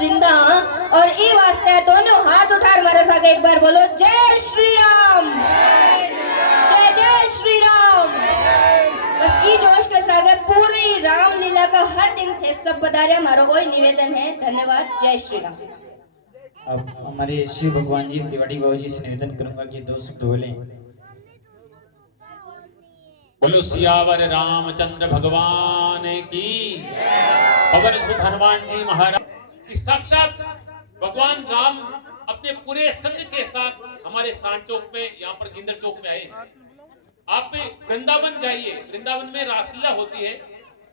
जिंदा और ई वास्ते दोनों हाथ उठार मारे सागे एक बार बोलो जय श्री राम, जय जय श्री राम। बस ई जोश के सागे पूरी रामलीला का हर दिन थे सब बधारिया मारो वही निवेदन है। धन्यवाद, जय श्री राम। अब हमारे शिव भगवान जी तिवारी बाबू जी से निवेदन करूंगा कि दो शब्द बोले। बोलो सियावर रामचंद्र भगवान की, पवन सुत हनुमान जी महाराज की। साक्षात भगवान राम अपने पूरे संग के साथ हमारे सांड चौक में, यहाँ पर गिंदर चौक में आए। आप वृंदावन जाइए, वृंदावन में रासलीला होती है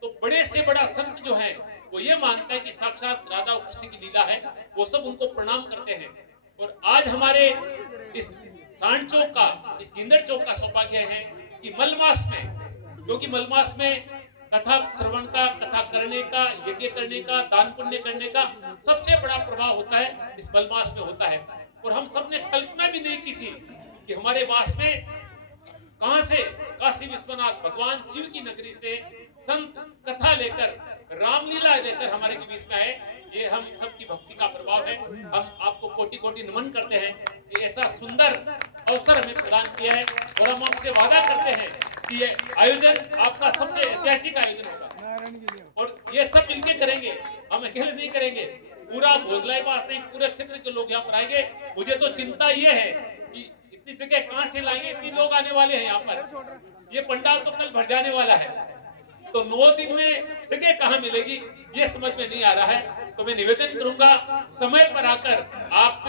तो बड़े से बड़ा संत जो है वो ये मानता है कि साक्षात राधा और कृष्ण की लीला है, वो सब उनको प्रणाम करते हैं। और आज हमारे इस सांड चौक का, इस गिंदर चौक का सौभाग्य है कि मलमास में, क्योंकि मलमास में कथा श्रवण का, कथा करने का, यज्ञ करने का, दान पुण्य करने का सबसे बड़ा प्रभाव होता है इस मलमास में होता है। और हम सबने कल्पना भी नहीं की थी कि हमारे वास में कहां से काशी विश्वनाथ भगवान शिव की नगरी से संत कथा लेकर, रामलीला लेकर हमारे के बीच में आए। ये हम सबकी भक्ति का प्रभाव है। हम आपको कोटि कोटि नमन करते हैं कि ऐसा सुंदर अवसर हमें प्रदान किया है। और हम आपसे वादा करते हैं कि ये आयोजन आपका सबसे ऐतिहासिक आयोजन होगा और ये सब मिलकर करेंगे, हम अकेले नहीं करेंगे। पूरा भोजलाई वास्ते पूरे क्षेत्र के लोग यहाँ पर आएंगे। मुझे तो चिंता ये है कि इतनी जगह कहाँ से लाएंगे, इतने लोग आने वाले हैं यहाँ पर। ये पंडाल तो कल भर जाने वाला है, तो 9 दिन में जगह कहाँ मिलेगी ये समझ में नहीं आ रहा है। तो मैं निवेदन करूंगा समय पर आकर आप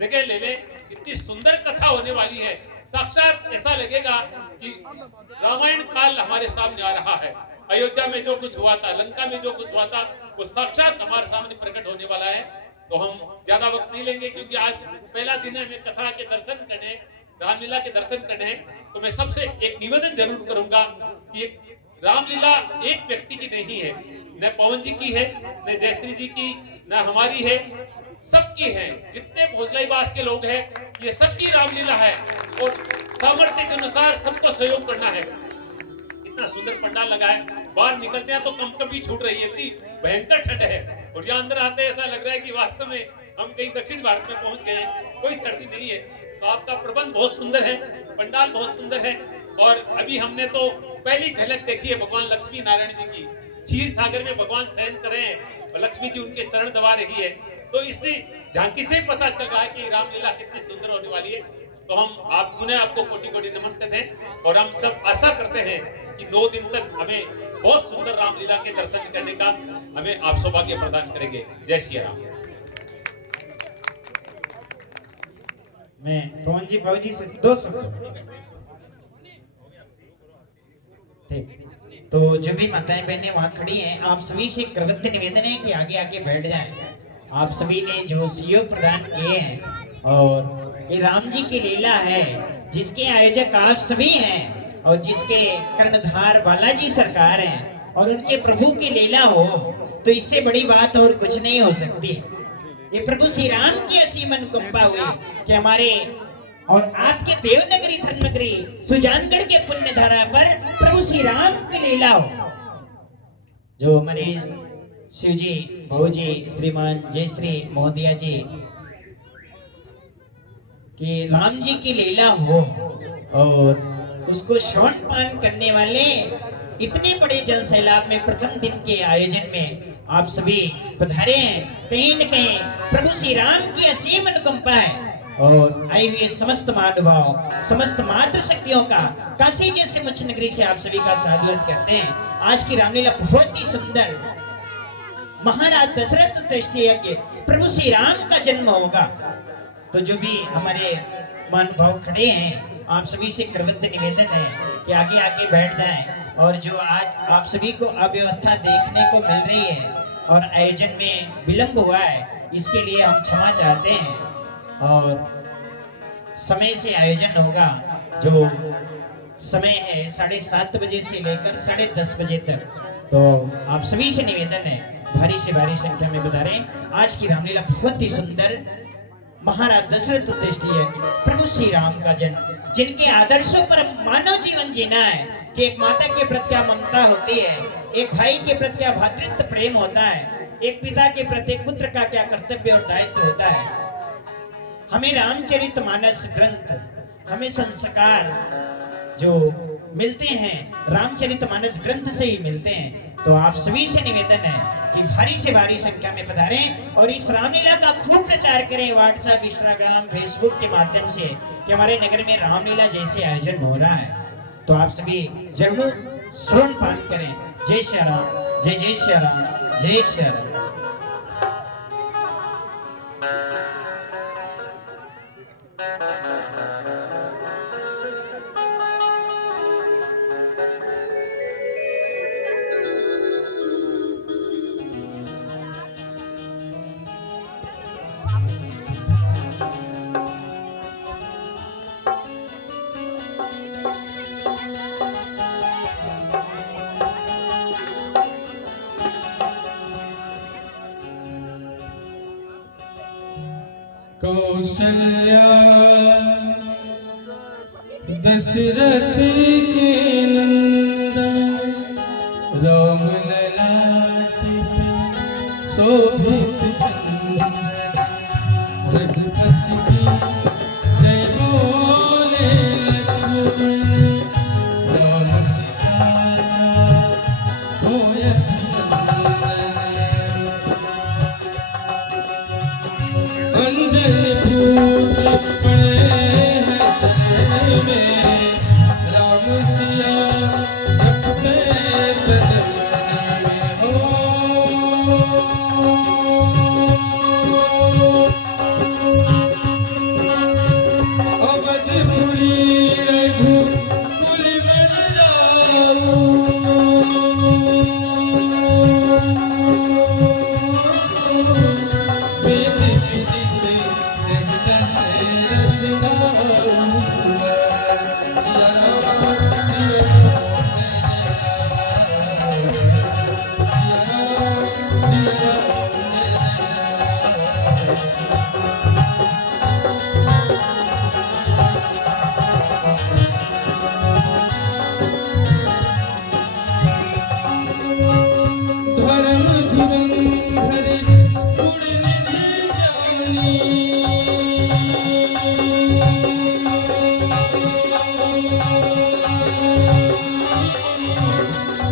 जगह ले लें। इतनी सुंदर कथा होने वाली है, साक्षात ऐसा लगेगा कि रामायण काल हमारे सामने आ रहा है। अयोध्या में जो कुछ हुआ था, लंका में जो कुछ हुआ था, वो साक्षात हमारे सामने प्रकट होने वाला है। तो हम ज्यादा वक्त नहीं लेंगे क्योंकि आज पहला दिन है हमें कथा के दर्शन करने, रामलीला के दर्शन करने। तो मैं सबसे एक निवेदन जरूर करूंगा कि रामलीला एक व्यक्ति की नहीं है, न पवन जी की है, न जयश्री जी की, न हमारी है, सबकी है। जितने भोजलाईवास के लोग हैं, ये सबकी रामलीला है और सामर्थ्य के अनुसार सबको सहयोग करना है। इतना सुंदर पंडाल लगा है, बाहर निकलते हैं तो कंपकपी छूट रही है, इतनी भयंकर ठंड है। और यहाँ अंदर आते ऐसा लग रहा है कि वास्तव में हम कहीं दक्षिण भारत में पहुंच गए, कोई सर्दी नहीं है। तो आपका प्रबंध बहुत सुंदर है, पंडाल बहुत सुंदर है। और अभी हमने तो पहली झलक देखी है भगवान लक्ष्मी नारायण जी की, क्षीर सागर में भगवान शयन कर रहे हैं, लक्ष्मी जी उनके चरण दबा रही है। तो इससे झांकी से पता चल रहा है कि रामलीला कितनी सुंदर होने वाली है। तो हम आपको कोटि कोटि नमन करते हैं और हम सब आशा करते हैं कि 9 दिन तक हमें बहुत सुंदर रामलीला के दर्शन करने का हमें आप सौभाग्य प्रदान करेंगे। जय श्री राम। मैं पवन जी बाबू जी से दो शब्द। ठीक, तो जो भी माताएं बहनें वहां खड़ी हैं, आप सभी से कृतज्ञ निवेदन है कि आगे आगे बैठ जाएं। आप सभी ने जो सहयोग प्रदान किए हैं और ये राम जी की लीला है जिसके आयोजक आप सभी हैं और जिसके कर्णधार बालाजी सरकार हैं और उनके प्रभु की लीला हो तो इससे बड़ी बात और कुछ नहीं हो सकती। ये प्रभु श्री राम की असीम अनुकंपा हुई कि हमारे और आपके देवनगरी धर्मनगरी सुजानगढ़ के पुण्य धारा पर प्रभु श्री राम की लीला हो। जो हमारे शिव जी, भाऊ जी, श्रीमान जयश्री महोदया जी कि राम जी की लीला हो और उसको श्रवण पान करने वाले इतने बड़े जन सैलाब में प्रथम दिन के आयोजन में आप सभी पधारे हैं। कहीं न कहीं प्रभु श्री राम की असीम अनुकंपा है और आए हुए समस्त महानुभाव, समस्त मातृ शक्तियों का काशी जैसे मुच्छ नगरी से आप सभी का स्वागत करते हैं। आज की रामलीला बहुत ही सुंदर, महाराज दशरथ दृष्टि यज्ञ प्रभु श्री राम का जन्म होगा। तो जो भी हमारे महानुभाव खड़े हैं, आप सभी से कृतज्ञ निवेदन है कि आगे आगे बैठ जाएं। और जो आज आप सभी को अव्यवस्था देखने को मिल रही है और आयोजन में विलंब हुआ है, इसके लिए हम क्षमा चाहते हैं और समय से आयोजन होगा। जो समय है 7:30 बजे से लेकर 10:30 बजे तक। तो आप सभी से निवेदन है भारी से भारी संख्या में पधारें। आज की रामलीला बहुत ही सुंदर, महाराज दशरथ दृष्टि प्रभु श्री राम का जन्म, जिनके आदर्शों पर मानव जीवन जीना है कि एक माता के प्रति क्या ममता होती है, एक भाई के प्रति क्या भातृत्व प्रेम होता है, एक पिता के प्रति पुत्र का क्या कर्तव्य और दायित्व होता है। हमें रामचरितमानस ग्रंथ, हमें संस्कार जो मिलते हैं रामचरितमानस ग्रंथ से ही मिलते हैं। तो आप सभी से निवेदन है कि भारी से भारी संख्या में पधारें और इस रामलीला का खूब प्रचार करें व्हाट्सएप, इंस्टाग्राम, फेसबुक के माध्यम से कि हमारे नगर में रामलीला जैसे आयोजन हो रहा है। तो आप सभी जरूर श्रवण पान करें। जय श्री राम, जय जय श्री राम, जय श्री राम। कौशल्या दशरथ के नंदन राम ललाट पे शोभित चंदन। रघुपति की जय बोले लक्ष्मण राम सीता होय अंजन फूल पड़े हैं चरण में राम सिया रखते बदन में हो। अवधपुरी रघुकुल बन जाऊं वेद धर्म धुरंधर गुणनिधि ज्ञानी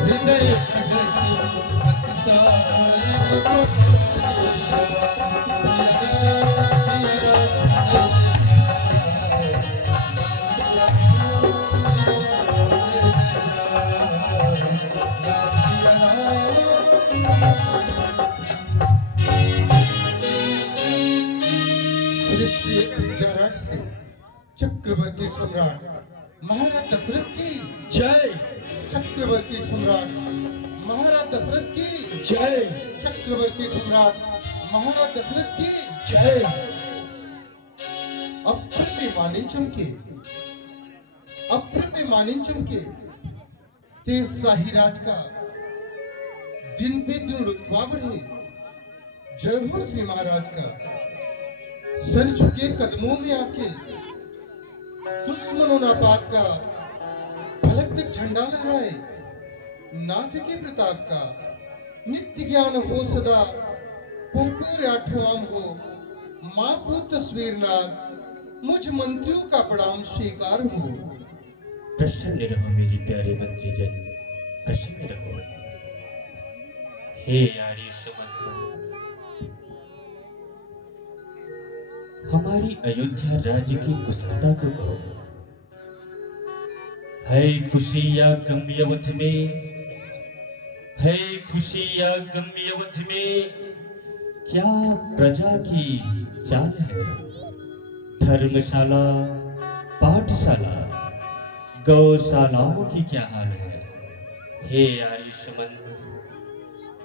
हृदय प्रगति अतिसार चक्रवर्ती सम्राट महाराज दशरथ की जय। चक्रवर्ती सम्राट महाराज दशरथ की जय। चक्रवर्ती सम्राट महाराज दशरथ की जय। अप्रभे मानिंचम के तेज शाही राज का दिन पे दिन रुतबा बढ़े। जय हो श्री महाराज का। सर झुके कदमों में आके दुश्मनों नापाक का फलक तक झंडा लहराए। नाथ के प्रताप का नित्य ज्ञान हो सदा भरपूर आठवाम हो। माँ को तस्वीर नाथ मुझ मंत्रियों का प्रणाम स्वीकार हो। प्रसन्न रहो मेरी प्यारे मंत्री जन, प्रसन्न रहो। हे आर्य सुमंत, हमारी अयोध्या राज्य की कुशलता को कहो। है खुशी या गम अवध में, है खुशी या गम अवध में, क्या प्रजा की चाल है। धर्मशाला, पाठशाला, गौशालाओं की क्या हाल है। हे आर्य सुमंत,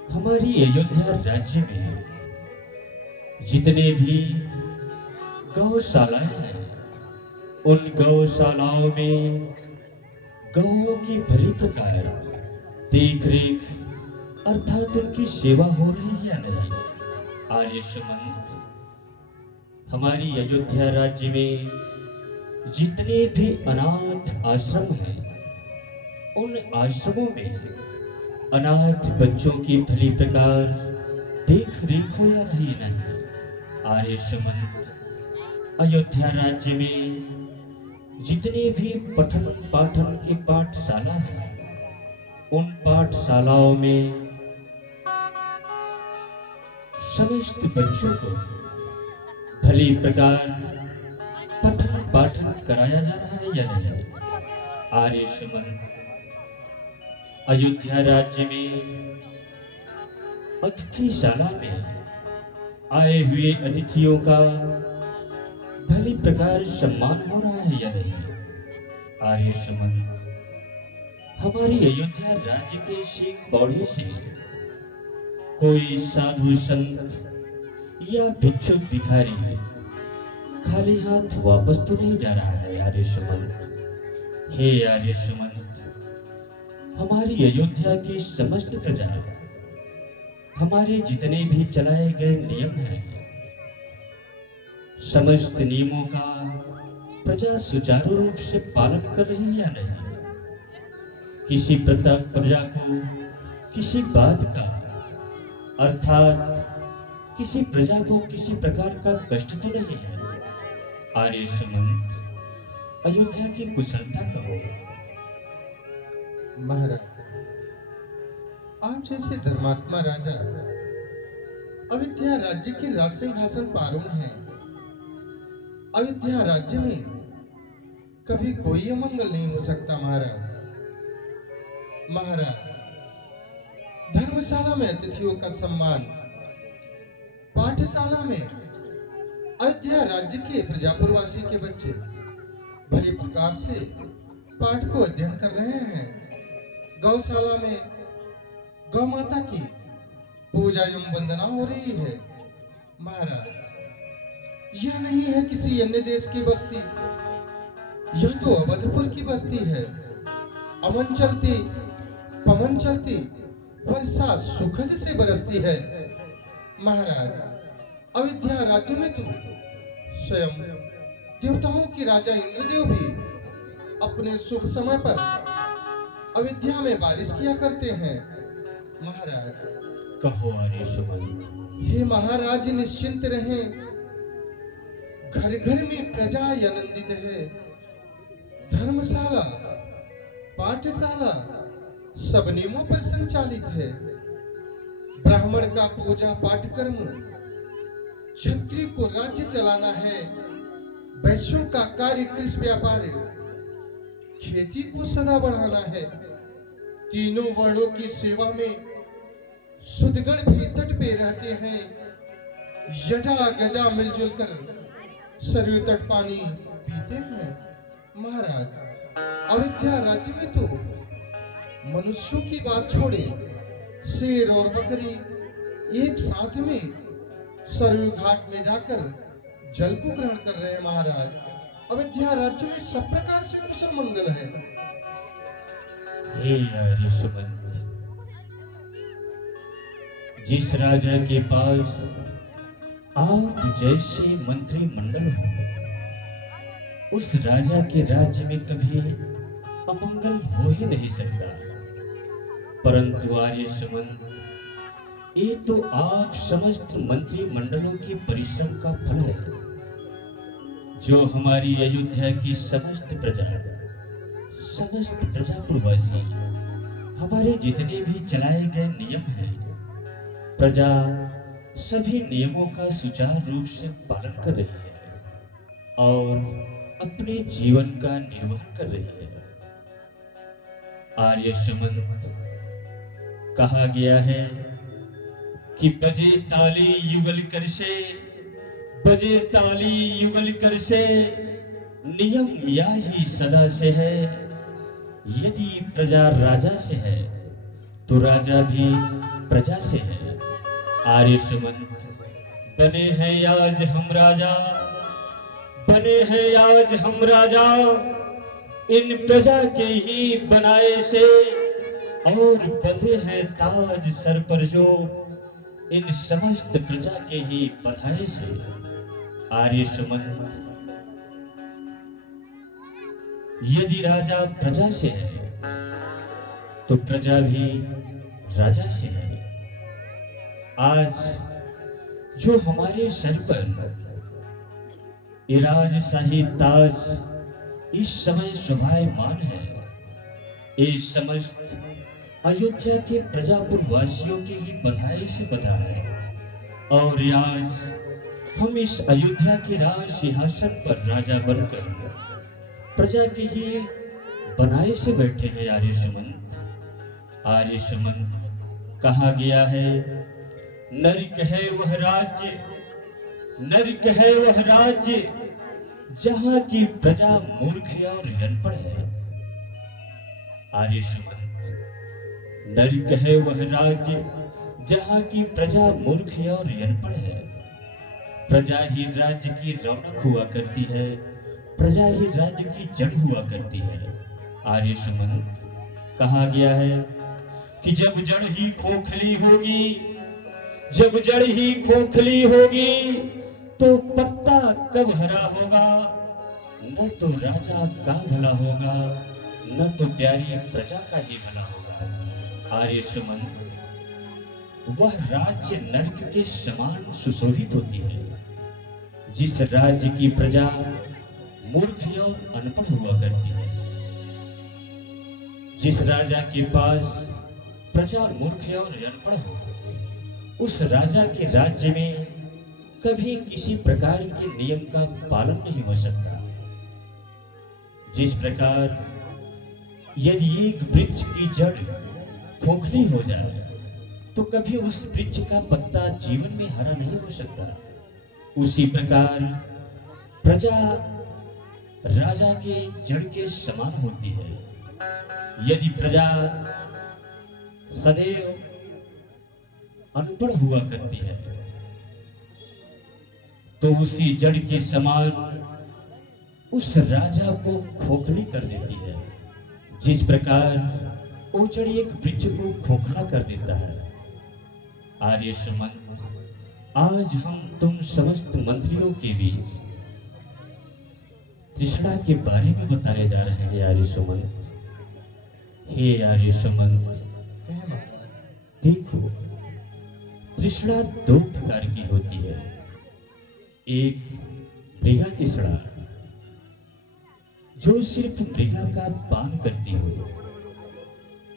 हमारी अयोध्या राज्य में जितने भी गौशालाएं हैं, उन गौशालाओं में गौओं की भली प्रकार देख रेख अर्थात उनकी सेवा हो रही या नहीं। आर्य सुमंत, हमारी अयोध्या राज्य में जितने भी अनाथ आश्रम हैं, उन आश्रमों में अनाथ बच्चों की भली प्रकार देख रेख हो या रही नहीं। आर्य समाज अयोध्या राज्य में जितने भी पठन पाठन की पाठशाला है, उन पाठशालाओं में समस्त बच्चों को भली प्रकार पठन पाठन कराया जा रहा है या नहीं। आर्य समाज अयोध्या राज्य में अतिथिशाला में आए हुए अतिथियों का भली प्रकार सम्मान हो रहा है या नहीं। आर्य समाज हमारी अयोध्या राज्य के सिंह पौड़ी से कोई साधु संत या भिक्षुक भिखारी खाली हाथ वापस तो नहीं जा रहा है। आर्य समाज हे आर्य समाज हमारी अयोध्या की समस्त प्रजा हमारे जितने भी चलाए गए नियम हैं, समस्त नियमों का प्रजा सुचारू रूप से पालन कर रही है या नहीं। किसी प्रजा को किसी बात का अर्थात किसी प्रजा को किसी प्रकार का कष्ट तो नहीं है। आर्य समाज अयोध्या की कुशलता कहो। महाराज, आप जैसे धर्मात्मा राजा अयोध्या राज्य के राज सिंहासन पारूंग हैं। अयोध्या राज्य में कभी कोई अमंगल नहीं हो सकता। महाराज, धर्मशाला में अतिथियों का सम्मान, पाठशाला में अयोध्या राज्य के प्रजापुरवासी के बच्चे भली प्रकार से पाठ को अध्ययन कर रहे हैं। गौशाला में गौ माता की पूजा एवं वंदना हो रही है। महाराज, यह नहीं है किसी अन्य देश की बस्ती, यह तो अवधपुर की बस्ती है। अमन चलती पवन चलती वर्षा सुखद से बरसती है। महाराज, अयोध्या राज्य में तो स्वयं देवताओं के राजा इंद्रदेव भी अपने शुभ समय पर अयोध्या में बारिश किया करते हैं। महाराज, कहो आर्य समाज। हे महाराज, निश्चिंत रहें, घर घर में प्रजा आनंदित है। धर्मशाला पाठशाला सब नियमों पर संचालित है। ब्राह्मण का पूजा पाठ कर्म, क्षत्रिय को राज्य चलाना है, वैश्यों का कार्य कृषि व्यापार, खेती को सदा बढ़ाना है। तीनों वर्णों की सेवा में सुदगण भी तट पे रहते हैं। यजा गजा मिलजुल कर सरयू तट पानी पीते हैं। महाराज, अयोध्या राज्य में तो मनुष्यों की बात छोड़े शेर और बकरी एक साथ में सरयू घाट में जाकर जल को ग्रहण कर रहे हैं। महाराज, अयोध्या राज्य में सब प्रकार से कुशल मंगल है। हे आर्य समाज, जिस राजा के पास आप जैसे मंत्रिमंडल हो, उस राजा के राज्य में कभी अमंगल हो ही नहीं सकता। परंतु आर्य समाज, ये तो आप समस्त मंत्रिमंडलों के परिश्रम का फल है, जो हमारी अयोध्या की समस्त प्रजापुरवासी हमारे जितने भी चलाए गए नियम हैं, प्रजा सभी नियमों का सुचारू रूप से पालन कर रही है और अपने जीवन का निर्वाह कर रही है। आर्य समाज, कहा गया है कि बजे ताली युगल कर से, बजे ताली युगल कर से, नियम या ही सदा से है। यदि प्रजा राजा से है तो राजा भी प्रजा से है। आर्य समाज, बने हैं आज हम राजा, बने हैं आज हम राजा, इन प्रजा के ही बनाए से, और बंधे हैं ताज सर पर जो, इन समस्त प्रजा के ही बधाई से। आर्य समाज, यदि राजा प्रजा से है तो प्रजा भी राजा से है। आज जो हमारे सर पर ये राजशाही ताज इस समय शोभायमान है, ये समस्त अयोध्या के प्रजापुरवासियों के ही बधाई से बधा है। और आज हम इस अयोध्या के राज सिंहासन पर राजा बनकर प्रजा के ही बनाए से बैठे हैं। आर्य सुमंत कहा गया है, नरक है वह राज्य, नरक है वह राज्य जहां की प्रजा मूर्ख और अनपढ़ है। आर्य सुमंत, नरक है वह राज्य जहां की प्रजा मूर्ख और अनपढ़ है। प्रजा ही राज्य की रौनक हुआ करती है, प्रजा ही राज्य की जड़ हुआ करती है। आर्य सुमंत, कहा गया है कि जब जड़ ही खोखली होगी, जब जड़ ही खोखली होगी तो पत्ता कब हरा होगा। न तो राजा का भला होगा, न तो प्यारी प्रजा का ही भला होगा। आर्य सुमंत, वह राज्य नरक के समान सुशोभित होती है जिस राज्य की प्रजा मूर्ख और अनपढ़ हुआ करती है। जिस राजा के पास प्रजा मूर्ख और अनपढ़ हो, उस राजा के राज्य में कभी किसी प्रकार के नियम का पालन नहीं हो सकता। जिस प्रकार यदि एक वृक्ष की जड़ खोखली हो जाए तो कभी उस वृक्ष का पत्ता जीवन में हरा नहीं हो सकता, उसी प्रकार प्रजा राजा के जड़ के समान होती है। यदि प्रजा सदैव अनपढ़ हुआ करती है तो उसी जड़ के समान उस राजा को खोखली कर देती है। जिस प्रकार वो जड़ एक वृक्ष को खोखला कर देता है। आर्य सुमंत, आज हम तुम समस्त मंत्रियों के बीच तृष्णा के बारे में बताने जा रहे हैं। आर्य सुमंत, हे आर्य सुमंत, देखो, तृष्णा दो प्रकार की होती है। एक मृगा तृष्णा, जो सिर्फ मृगा का पान करती हो,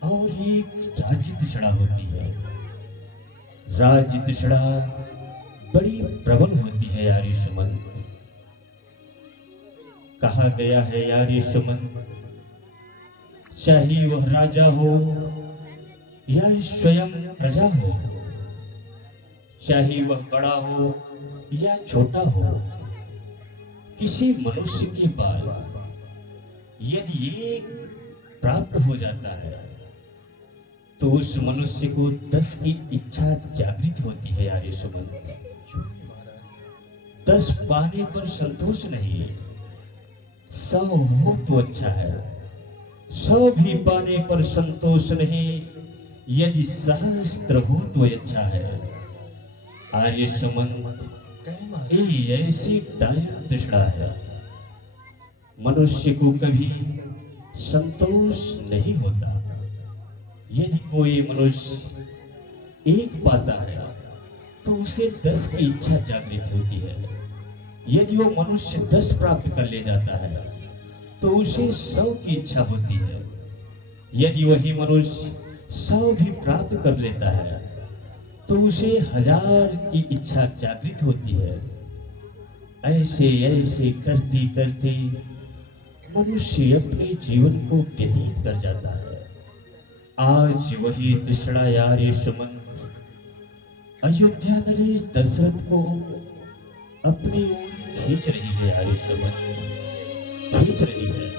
और एक राज्य तृष्णा होती है। राज्य तृष्णा बड़ी प्रबल होती है। आर्य सुमंत, कहा गया है आर्य सुमंत, चाहे वह राजा हो या स्वयं प्रजा हो, चाहे वह बड़ा हो या छोटा हो, किसी मनुष्य के पास यदि एक प्राप्त हो जाता है तो उस मनुष्य को 10 की इच्छा जागृत होती है। आर्य सुमंत, 10 पाने पर संतोष नहीं, 100 हो तो अच्छा है, 100 भी पाने पर संतोष नहीं, यदि सहस्त्र हो तो अच्छा है। आर्य सुमंत, ये ऐसी डायन तृष्णा है, मनुष्य को कभी संतोष नहीं होता। यदि कोई मनुष्य एक पाता है तो उसे 10 की इच्छा जागृत होती है। यदि वो मनुष्य 10 प्राप्त कर ले जाता है तो उसे 100 की इच्छा होती है। यदि वही मनुष्य 100 भी प्राप्त कर लेता है तो उसे 1000 की इच्छा जागृत होती है। ऐसे ऐसे करते करते मनुष्य अपने जीवन को व्यतीत कर जाता है। आज वही तृष्णा आर्य सुमंत अयोध्या नरेश दशरथ को अपनी ओर खींच रही है। आर्य सुमंत खींच रही है।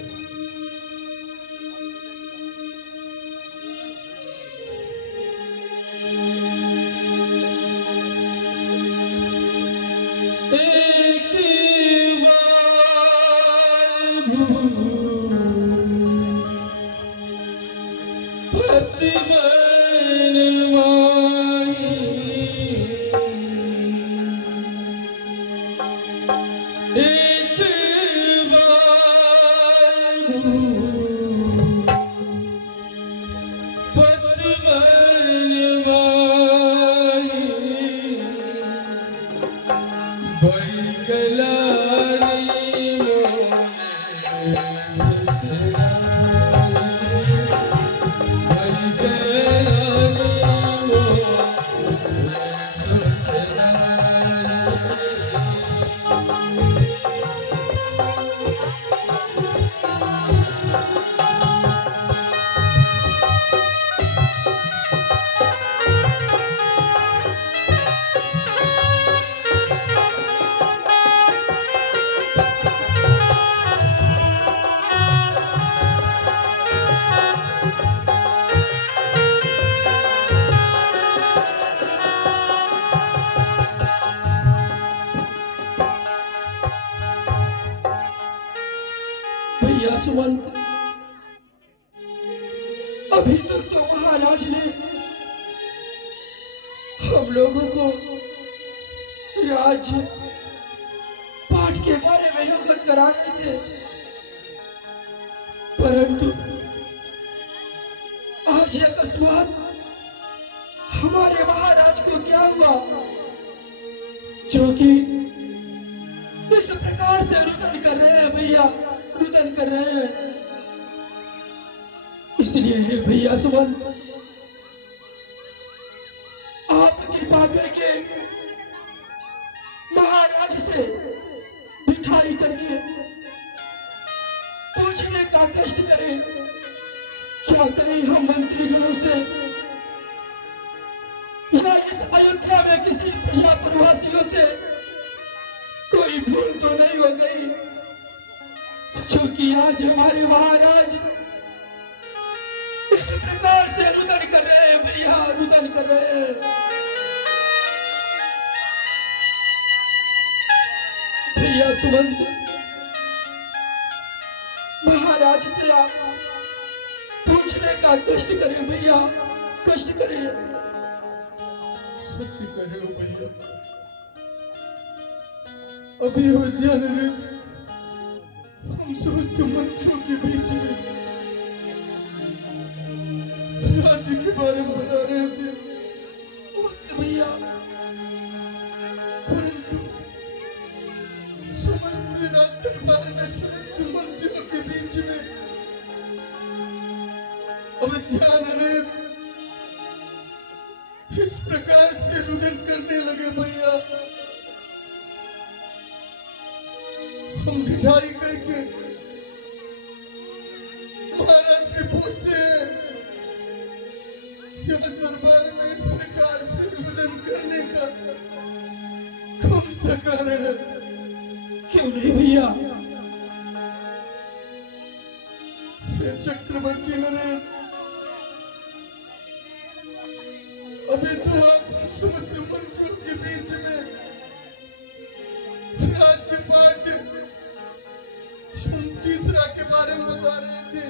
भैया सुमंत, अभी तक तो महाराज ने हम लोगों को राज्य पाठ के बारे में अवगत करा रहे थे, परंतु आज अकस्मात हमारे महाराज को क्या हुआ जो कि इस प्रकार से रुदन कर रहे हैं भैया, रुदन कर रहे हैं। इसलिए हे भैया सुमंत, आप कृपा करके महाराज से बिठाई करके पूछने का कष्ट करें, क्या करें हम मंत्रीगणों से या इस अयोध्या में किसी प्रजा प्रवासियों से कोई भूल तो नहीं हो गई, क्योंकि आज हमारे महाराज इस प्रकार से रुदन कर रहे हैं भैया, रुदन कर रहे हैं। भैया सुमंत, महाराज से आप पूछने का कष्ट करें भैया, कष्ट करें। सत्य कहे हो भैया, अभी अयोध्या नरेश हम समस्त मंत्रियों के बीच में राज्य के बारे में बता रहे थे भैया, परंतु समस्त राज्य दरबार में समस्त मंत्रियों के बीच में अयोध्या नरेश इस प्रकार से रुदन करने लगे भैया। हम बिठाई करके महाराज से पूछते हैं, यह दरबार में इस प्रकार से रुदन करने का कौन सा कारण है? क्यों नहीं भैया? हे चक्रवर्ती नरेश, अभी तो आप समस्त मंत्रियों के बीच में राज्य पाठ तीसरा के बारे में बता रहे थे,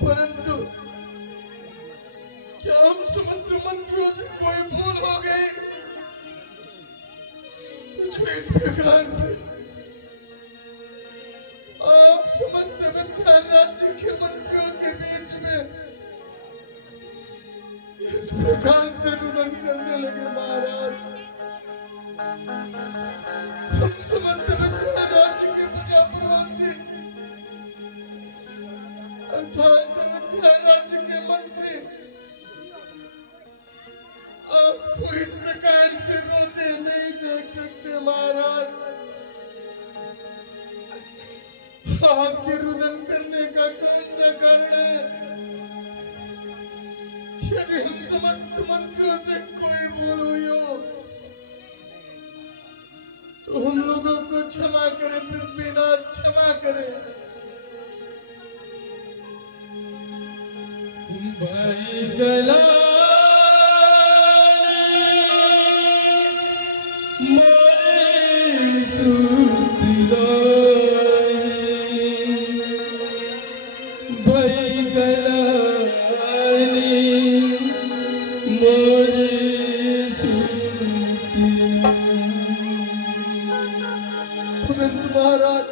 परंतु क्या हम समस्त मंत्रियों से कोई भूल हो गई जो इस प्रकार से आप समस्त विद्या राज्य के मंत्रियों के बीच में इस प्रकार से रुदन करने लगे? महाराज, हम समस्त विद्या राज्य के प्रजा प्रवासी अर्थात विद्या राज्य के मंत्री आपको इस प्रकार से रोते नहीं देख सकते। महाराज, आपके रुदन करने का कौन सा कारण है? यदि हम समस्त मंत्रियों से कोई भूल हुई हो तो हम लोगों को क्षमा करें पृथ्वीनाथ, क्षमा करें। भाई गला मोरे सुतिला, भाई गला मोरे सुतिला। परंतु महाराज,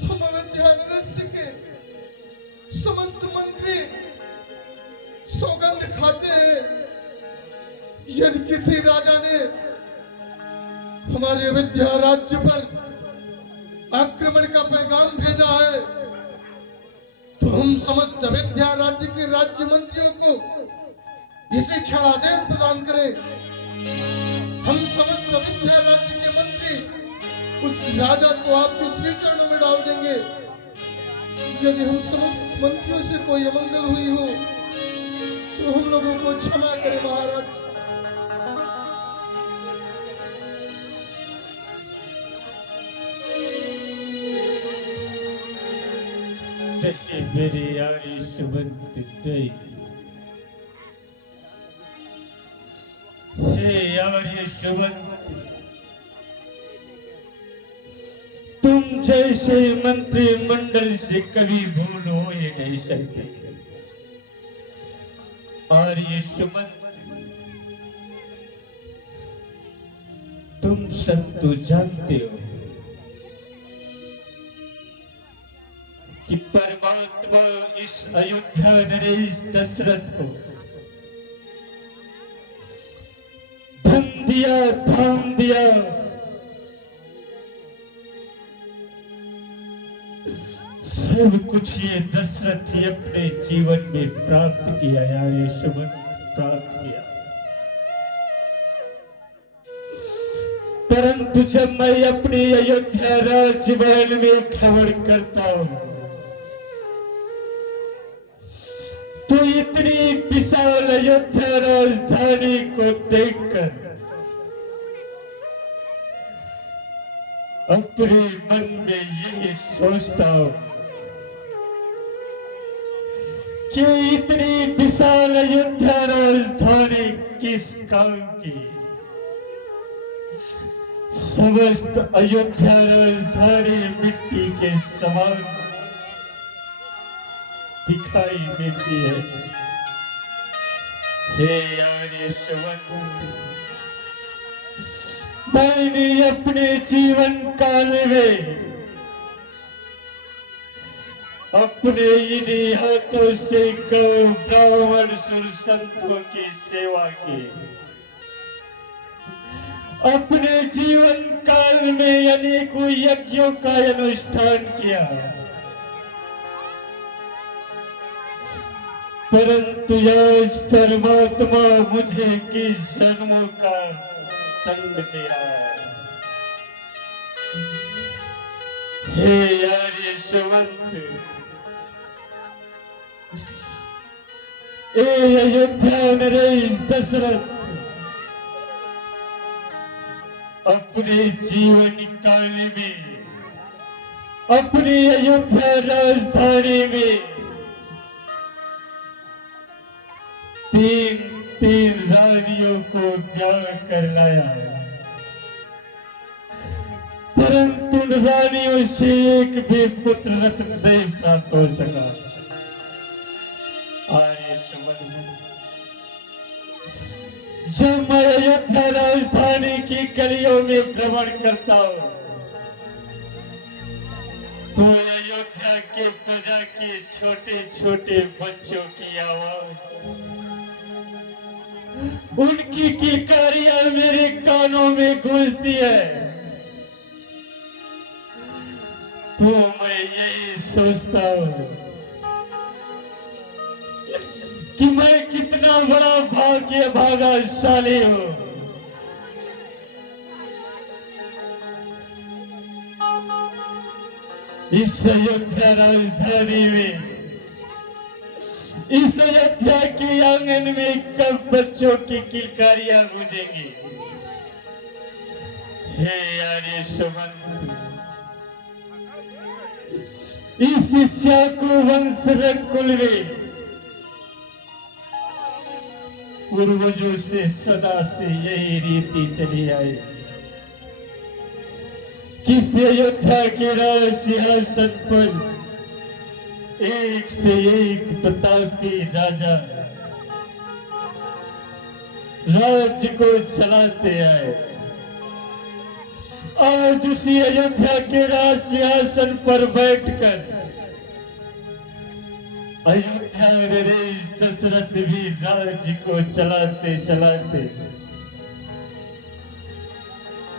हम अयोध्या नरेश के समस्त मंत्री सौगंध खाते हैं, यदि किसी राजा ने हमारे अयोध्या राज्य पर आक्रमण का पैगाम भेजा है, तो हम समस्त अयोध्या राज्य के राज्य मंत्रियों को इसे क्षण आदेश प्रदान करें। हम समस्त अयोध्या राज्य के मंत्री उस राजा को आपके श्री चरणों में डाल देंगे। यदि हम समस्त मंत्रियों से कोई अमंगल हुई हो तो हम लोगों को क्षमा करें महाराज। मेरे यारी सुबंत जय, हे यारी सुबंत, तुम जैसे मंत्रिमंडल से कभी भूल हो ही नहीं सकते। आर्य सुमंत, तुम सब तो जानते हो कि परमात्मा इस अयोध्या नरेश दशरथ को धन दिया, धाम दिया, सब कुछ ये दशरथ ही अपने जीवन में प्राप्त किया, ये सुमन प्राप्त किया। परंतु जब मैं अपनी अयोध्या राजमहल में भ्रमण करता हूं तो इतनी विशाल अयोध्या राजधानी को देखकर अपने मन में यही सोचता हूं कि इतनी विशाल अयोध्या राजधानी किस काम की। समस्त अयोध्या राजधानी मिट्टी के समान दिखाई देती है। हे यारी सुमंत, मैंने अपने जीवन काल में अपने इन्हीं हाथों से गौ, ब्राह्मण, सुर संतों की सेवा की। अपने जीवन काल में अनेकों यज्ञों का अनुष्ठान किया, परंतु आज परमात्मा मुझे किस जन्मों का दंड दे रहा है। हे यारी सुमंत, ए अयोध्या नरेश दशरथ, अपने जीवन काल में अपनी अयोध्या राजधानी में तीन रानियों को ब्याह कर लाया, परंतु रानियों से एक भी पुत्र रत्न नहीं प्राप्त हो सका। आर्य सुमंत, जब मैं अयोध्या राजधानी की गलियों में भ्रमण करता हूं तो अयोध्या के प्रजा के छोटे छोटे बच्चों की आवाज, उनकी किलकारियां मेरे कानों में गूंजती है। तो मैं यही सोचता हूं कि मैं कितना बड़ा भाग्यशाली हूं। इस अयोध्या राजधानी में, इस अयोध्या के आंगन में कब बच्चों की किलकारियां गूंजेंगी। हे आर्य सुमंत, इस शिष्या को वंश कुल में पूर्वजों से सदा से यही रीति चली आई कि अयोध्या के राज सिंहासन पर एक से एक प्रतापी राजा राज्य को चलाते आए। आज उसी अयोध्या के राज सिंहासन पर बैठकर अयोध्या नरेश दशरथ भी राज्य को चलाते चलाते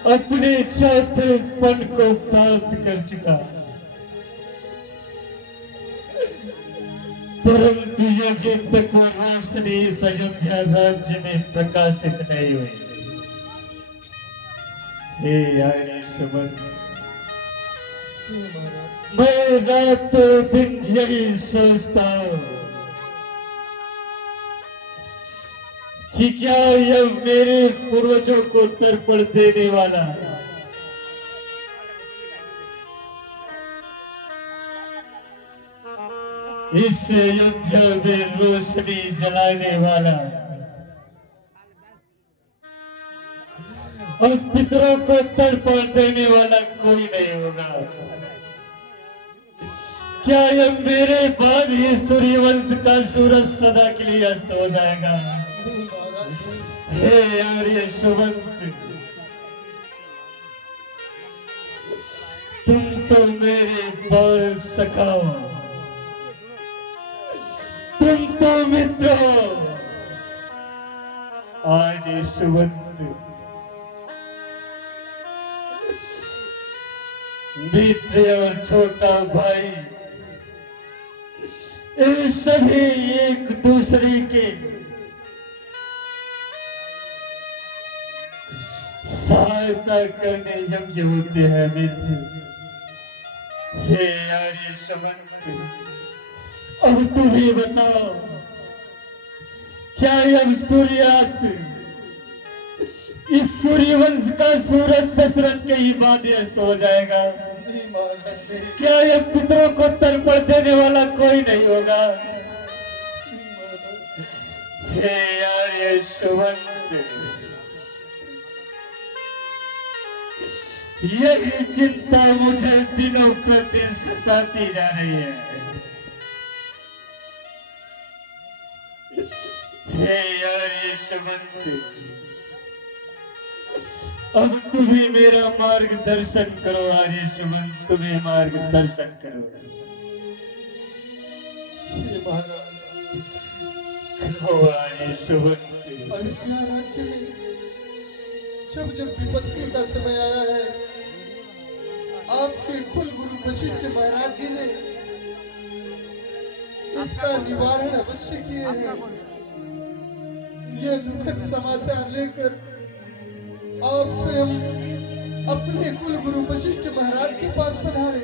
अपने चौथे पन को प्राप्त कर चुका, परंतु योगी तक रोशनी इस अयोध्या राज्य में प्रकाशित नहीं हुई। हे आर्य समर्थ, मैं रातों दिन यही सोचता हूं कि क्या यह मेरे पूर्वजों को तर्पण देने वाला इस अयोध्या में रोशनी जलाने वाला और पितरों को तर्पण देने वाला कोई नहीं होगा? क्या यह मेरे बाद ही सूर्यवंश का सूरज सदा के लिए अस्त हो जाएगा? हे आर्य सुमंत, तुम तो मेरे बाल सखा हो, तुम तो मित्र हो। आर्य सुमंत, मित्र और छोटा भाई ये सभी एक दूसरे के सहायता करने योग्य होते हैं मित्र। हे आर्य समंत, अब तुम ही बताओ, क्या यह सूर्यास्त इस सूर्यवंश का सूरज दशरथ के ही बाद अस्त हो जाएगा? क्या यह पितरों को तर्पण देने वाला कोई नहीं होगा? हे आर्य सुमंत, यही चिंता मुझे दिनों प्रतिदिन सताती जा रही है। हे आर्य सुमंत, अब तुम्हें मेरा मार्गदर्शन करो। आर्य सुमंत, तुम्हें मार्गदर्शन करो। करो आर्य सुमंत। अयोध्या राज्य में जब जब विपत्ति का समय आया है, आपके कुल गुरु वशिष्ठ महाराज जी ने इसका निवारण अवश्य किए हैं। यह दुखद समाचार लेकर आप स्वयं अपने कुल गुरु वशिष्ठ महाराज के पास पधारे।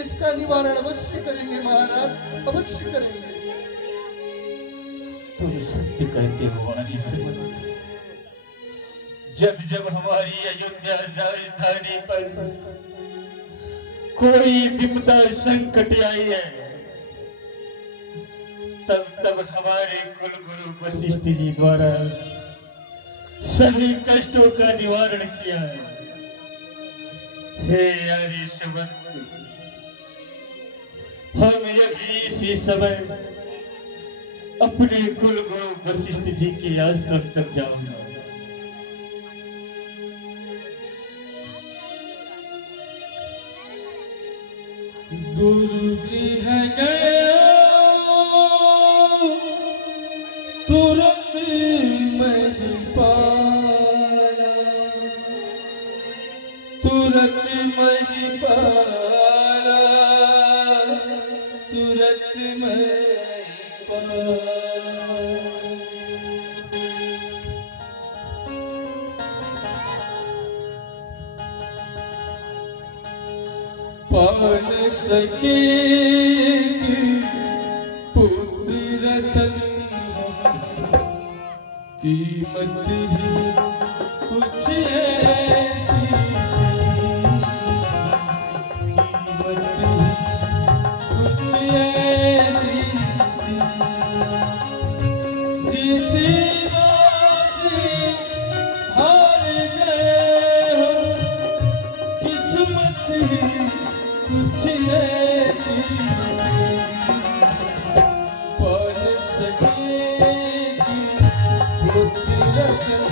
इसका निवारण अवश्य करेंगे महाराज, अवश्य करेंगे। तुम सत्य कहते हो आर्य सुमंत। जब जब हमारी अयोध्या राजधानी पर कोई विपदा संकट आई है, तब तब हमारे कुल गुरु वशिष्ठ जी द्वारा सभी कष्टों का निवारण किया है। हे आर्य सुमंत, हम यही इसी समय अपने कुल गुरु वशिष्ठ जी के आश्रम तक जाऊंगा। गुरु गृह गया तुरंत मैं पाला, तुरंत मैं पाला, तुरंत मैं पाला। पान सके पुत्र रतन, कीमत ही कुछ ऐसी, कीमत ही कुछ ऐसी, जीती बाजी हार गए हो, किस्मत ही कुछ ऐसी। पढ़ सकेगी पुत्र रतन,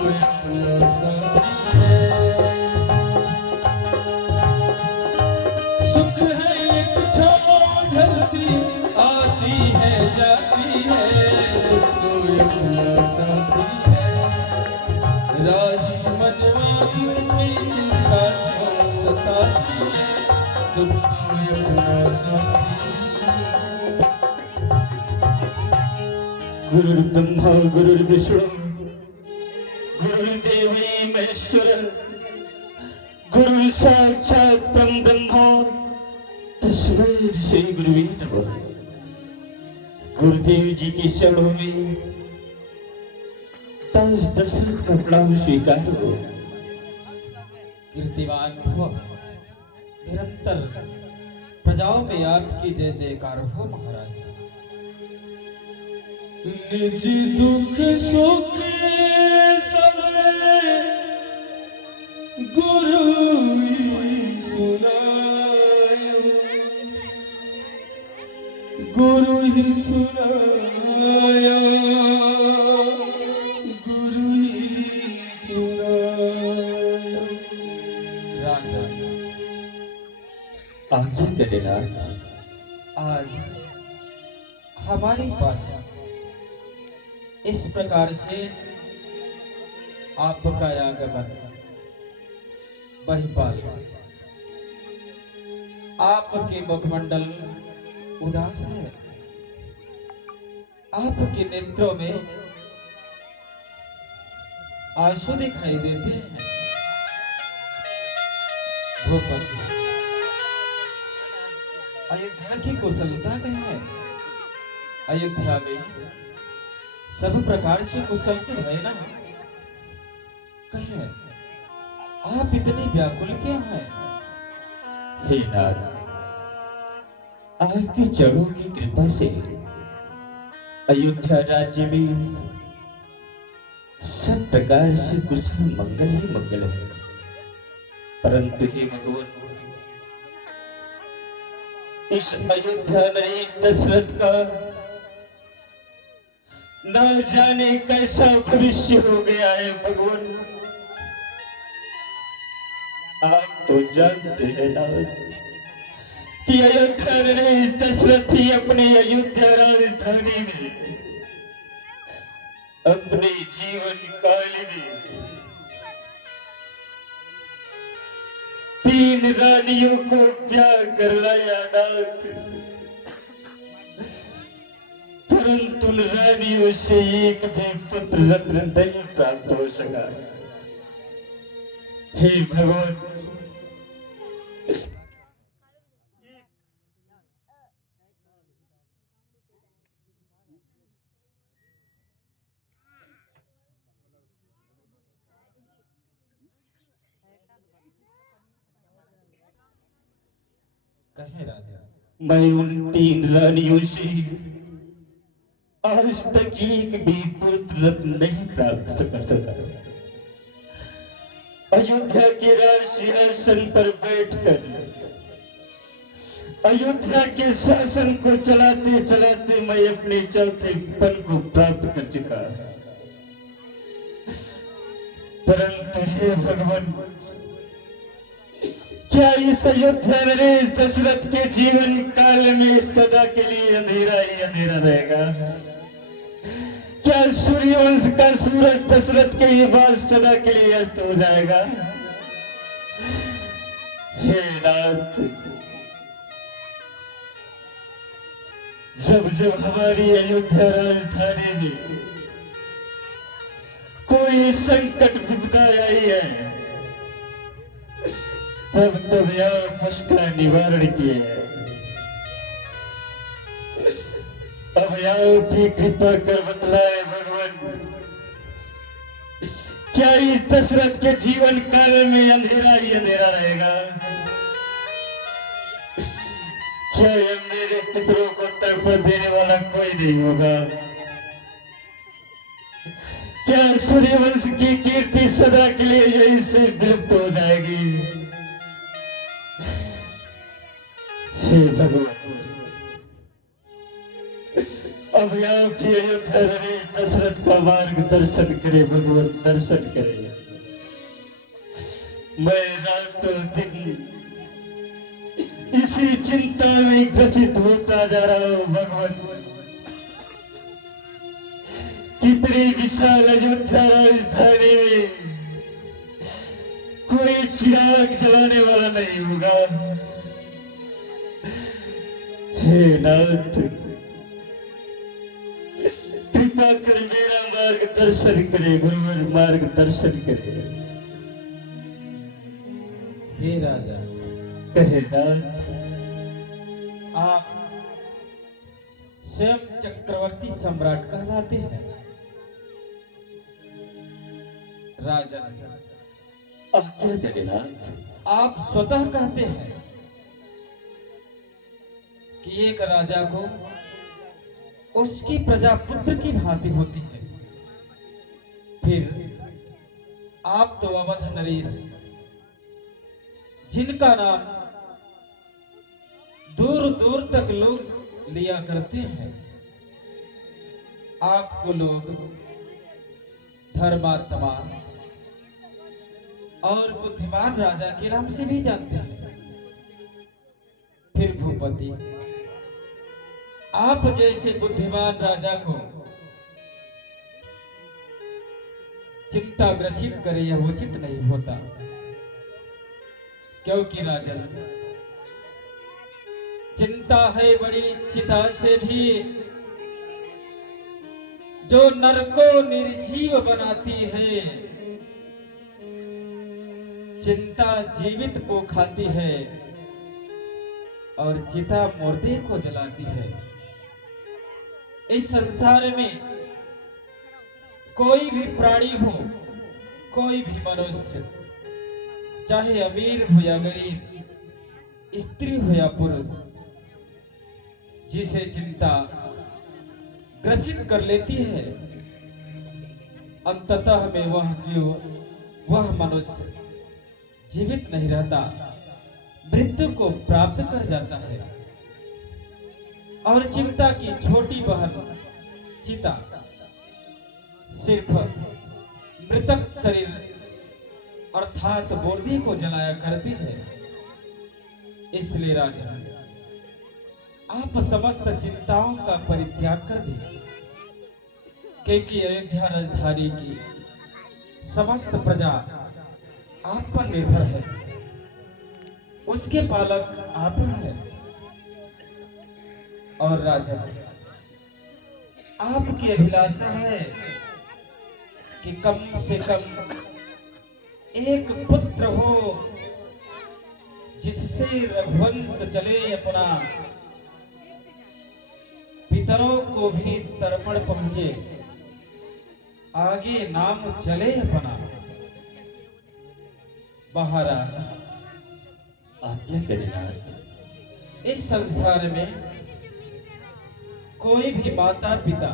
अपना साथी है। सुख है एक छाँव ढलती आती है जाती है, कोई अपना साथी है। राही मनवाई की चिंता क्यों सताती है, दुख कोई अपना साथी है। गुरुर्ब्रह्मा गुरुर्विष्णु गुरुर्देवी महेश्वर, गुरु साक्षात परम ब्रह्मा तस्मै श्री गुरुवे नमः। गुरुदेव जी के चरणों में ताज दशरथ का प्रणाम स्वीकार हो। कीर्तिवान हो, निरंतर प्रजाओं में आपकी जय जयकार हो महाराज। निज दुख सुख सब गुरु ही सुनायो, गुरु ही सुनायो, गुरु ही सुनायो। राजा आज्ञा करेगा। आज हमारे पास इस प्रकार से आपका आगमन महिपाल, आपके मुखमंडल उदास है, आपके नेत्रों में आंसू दिखाई देते हैं। भूपति, अयोध्या की कुशलता कहाँ है? अयोध्या में सब प्रकार से कुशल तो है ना? कहे आप इतने व्याकुल क्यों हैं? हे नाथ, आपके चरणों की कृपा से अयोध्या राज्य में सब प्रकार से कुशल मंगल ही मंगल है। परंतु हे भगवान, इस अयोध्या नरेश दशरथ का न जाने कैसा भविष्य हो गया है भगवान। आप तो जानते हैं ना कि अयोध्या नरेश दशरथ ही अपने अयोध्या राजधानी में अपने जीवन काल में 3 रानियों को ब्याह कर लाया नाथ, परंतु रानियों से एक भी पुत्र रत्न नहीं प्राप्त हो सका। हे भगवान, कहे राजा, मैं उन 3 रानियों से आज तक एक भी पुत्र रत्न नहीं प्राप्त कर सका। अयोध्या के राज सिंहासन पर बैठकर अयोध्या के शासन को चलाते चलाते मैं अपने चौथे पन को प्राप्त कर चुका। परंतु हे भगवान, क्या इस अयोध्या नरेश दशरथ के जीवन काल में सदा के लिए अंधेरा ही अंधेरा रहेगा? क्या सूर्यवंश का सूरज दशरथ के ये बाद सदा के लिए अस्त हो जाएगा? हे नाथ, जब जब हमारी अयोध्या राजधानी में कोई संकट विपदा आई है, तब तब आप उसका निवारण किए हैं। अब आप ही कृपा कर बतलाए भगवान, क्या इस दशरथ के जीवन काल में अंधेरा ही अंधेरा रहेगा? क्या मेरे पुत्रों को तड़प देने वाला कोई नहीं होगा? क्या सूर्यवंश की कीर्ति सदा के लिए यहीं से विलुप्त हो जाएगी? हे भगवान, अब आपकी अयोध्या नरेश दशरथ का मार्गदर्शन करे भगवान, दर्शन करे। मैं रातों दिन इसी चिंता में ग्रसित होता जा रहा हूं भगवान। कितनी विशाल अयोध्या राजधानी में कोई चिराग जलाने वाला नहीं होगा। हे नाथ, कृपा कर मेरा मार्गदर्शन करे गुरुवर, मार्गदर्शन करे। हे राजा, कहे नाथ, आप स्वयं चक्रवर्ती सम्राट कहलाते हैं। राजन, आज्ञा करें नाथ। आप स्वतः कहते हैं कि एक राजा को उसकी प्रजा पुत्र की भांति होती है। फिर आप तो अवध नरेश, जिनका नाम दूर दूर तक लोग लिया करते हैं, आपको लोग धर्मात्मा और बुद्धिमान राजा के नाम से भी जानते हैं। फिर भूपति, आप जैसे बुद्धिमान राजा को चिंता ग्रसित करे यह उचित नहीं होता, क्योंकि राजन, चिंता है बड़ी चिता से भी, जो नर को निर्जीव बनाती है। चिंता जीवित को खाती है और चिता मुर्दे को जलाती है। इस संसार में कोई भी प्राणी हो, कोई भी मनुष्य, चाहे अमीर हो या गरीब, स्त्री हो या पुरुष, जिसे चिंता ग्रसित कर लेती है, अंततः में वह मनुष्य जीवित नहीं रहता, मृत्यु को प्राप्त कर जाता है। और चिंता की छोटी बहन चिता सिर्फ मृतक शरीर अर्थात बोर्दी को जलाया करती है। इसलिए राजा, आप समस्त चिंताओं का परित्याग कर दें, क्योंकि अयोध्या राजधानी की समस्त प्रजा आप पर निर्भर है, उसके पालक आप हैं। और राजा, आपकी अभिलाषा है कि कम से कम एक पुत्र हो, जिससे रघुवंश चले अपना, पितरों को भी तर्पण पहुंचे, आगे नाम चले अपना। महाराज, आज्ञा करें नाथ। इस संसार में कोई भी माता पिता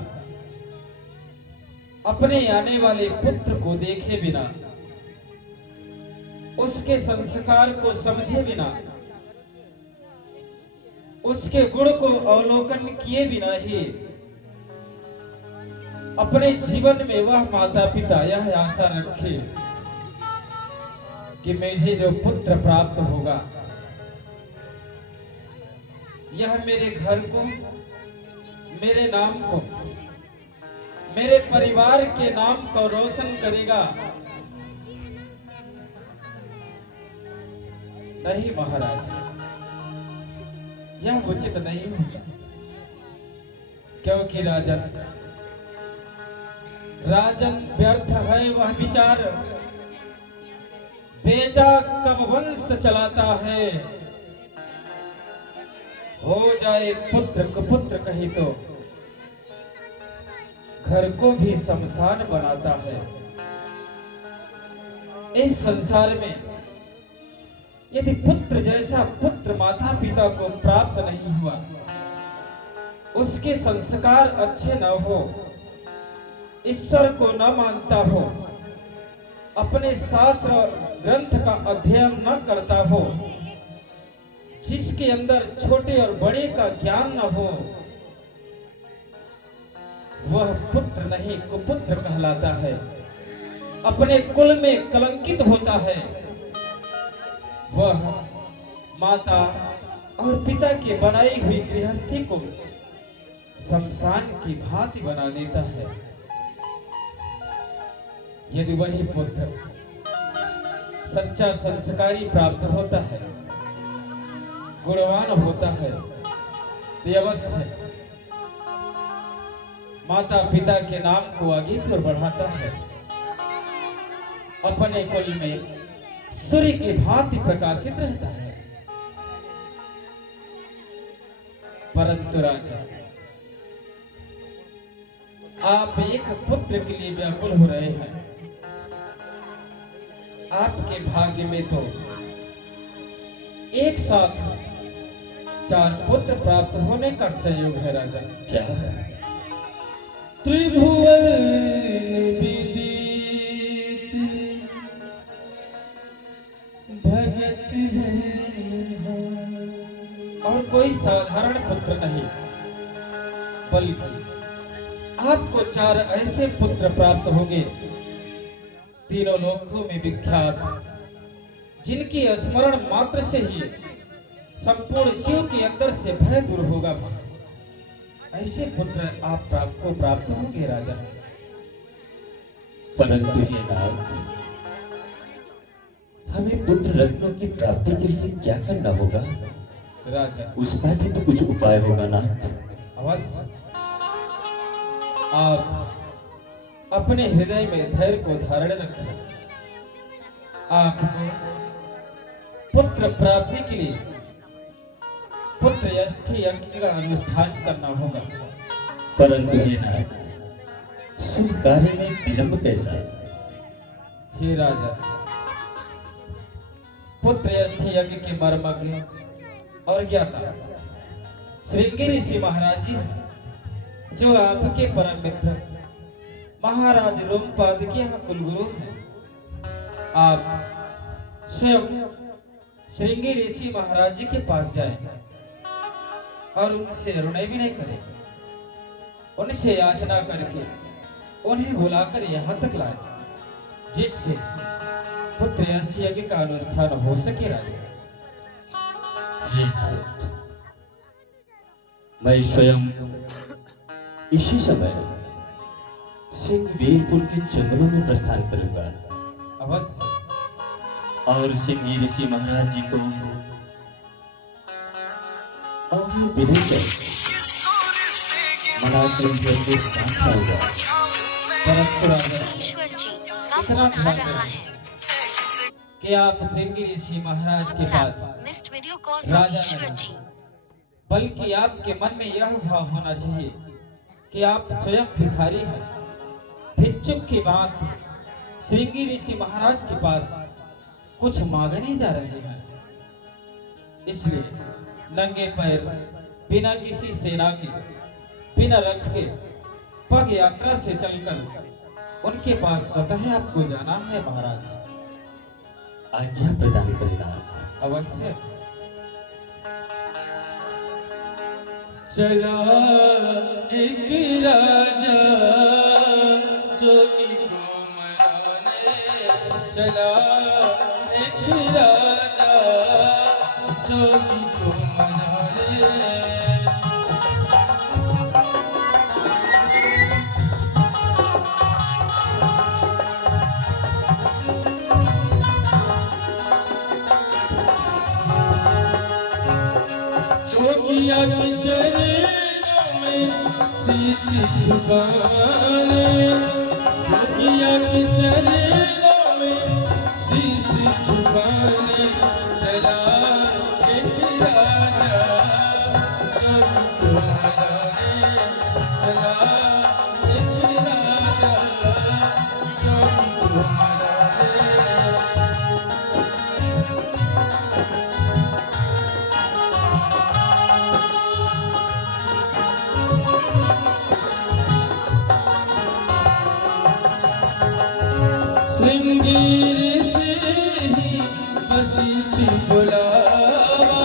अपने आने वाले पुत्र को देखे बिना, उसके संस्कार को समझे बिना, उसके गुण को अवलोकन किए बिना ही अपने जीवन में वह माता पिता यह आशा रखे कि मुझे जो पुत्र प्राप्त होगा, यह मेरे घर को, मेरे नाम को, मेरे परिवार के नाम को रोशन करेगा। नहीं महाराज, यह उचित नहीं होगा, क्योंकि राजन व्यर्थ है वह विचार, बेटा कब वंश चलाता है, हो जाए पुत्र कुपुत्र कहीं तो घर को भी शमशान बनाता है। इस संसार में यदि पुत्र जैसा पुत्र माता पिता को प्राप्त नहीं हुआ, उसके संस्कार अच्छे न हो, ईश्वर को न मानता हो, अपने शास्त्र ग्रंथ का अध्ययन न करता हो, जिसके अंदर छोटे और बड़े का ज्ञान न हो, वह पुत्र नहीं कुपुत्र कहलाता है, अपने कुल में कलंकित होता है। वह माता और पिता के बनाई हुई गृहस्थी को शमशान की भांति बना देता है। यदि वही पुत्र सच्चा संस्कारी प्राप्त होता है, गुणवान होता है, तो अवश्य माता पिता के नाम को आगे की ओर बढ़ाता है, अपने कुल में सूर्य की भांति प्रकाशित रहता है। परंतु राजा, आप एक पुत्र के लिए व्याकुल हो रहे हैं। आपके भाग्य में तो एक साथ 4 पुत्र प्राप्त होने का संयोग है राजा। क्या है? त्रिभुवन विदित भगत है, और कोई साधारण पुत्र नहीं, बल्कि आपको 4 ऐसे पुत्र प्राप्त होंगे, तीनों लोकों में विख्यात, जिनकी स्मरण मात्र से ही संपूर्ण जीव के अंदर से भय दूर होगा। ऐसे पुत्र आपको प्राप्त होंगे राजा। परंतु ये नाथ, हमें पुत्र रत्नों की प्राप्ति के लिए क्या करना होगा? राजा, उसका भी तो कुछ उपाय होगा ना? अवश्य आप अपने हृदय में धैर्य को धारण रखें। आपको पुत्र प्राप्ति के लिए पुत्र यष्टि यज्ञ का अनुष्ठान करना होगा। परंतु ये नाथ, शुभ कार्य में विलंब कैसा? हे राजा, पुत्र यष्टि यज्ञ के मर्मज्ञ और ज्ञाता श्रृंगी ऋषि महाराज जी, जो आपके परम मित्र महाराज रोमपाद के यहाँ कुलगुरु हैं। आप स्वयं श्रृंगी ऋषि महाराज जी के पास जाएं और उनसे रुणय भी नहीं करें, उनसे याचना करके उन्हें बुलाकर यहाँ तक लाए, जिससे पुत्र यज्ञ का अनुष्ठान हो सके राजा। हे नाथ, मैं स्वयं इसी समय सिंहवीरपुर के जंगलों में प्रस्थान करूंगा अवश्य। और सिंह ऋषि महाराज जी को और विनय कर मनाकर उनके साथ आऊंगा। परंतु राजा, ईश्वर जी का इतना फोन आ ध्यान रहा रखें है। कि आप श्रृंगी ऋषि महाराज के पास WhatsApp मिस्ड वीडियो कॉल राजा फ्रॉम ईश्वर नहीं, जी। बल्कि आपके मन में यह भाव होना चाहिए कि आप स्वयं भिखारी हैं, भिक्षुक की बात श्रृंगी ऋषि महाराज के पास कुछ मांगने जा रहे हैं। इसलिए नंगे पैर, बिना किसी सेना के, बिना रथ के, पग यात्रा से चलकर उनके पास स्वतः आपको जाना है महाराज। आज्ञा प्रदान करेगा। अवश्य। चला एक राजा जोगी को मनाने, चला एक राजा जोगी को मनाने। जोगिया के चरणों में शीश झुकाने, जोगिया के चरणों में शीश झुकाने, चला एक राजा जोगी को मनाने, चला एक राजा जोगी को मनाने। श्रृंगी से ही वशिष्ठ बुलावा,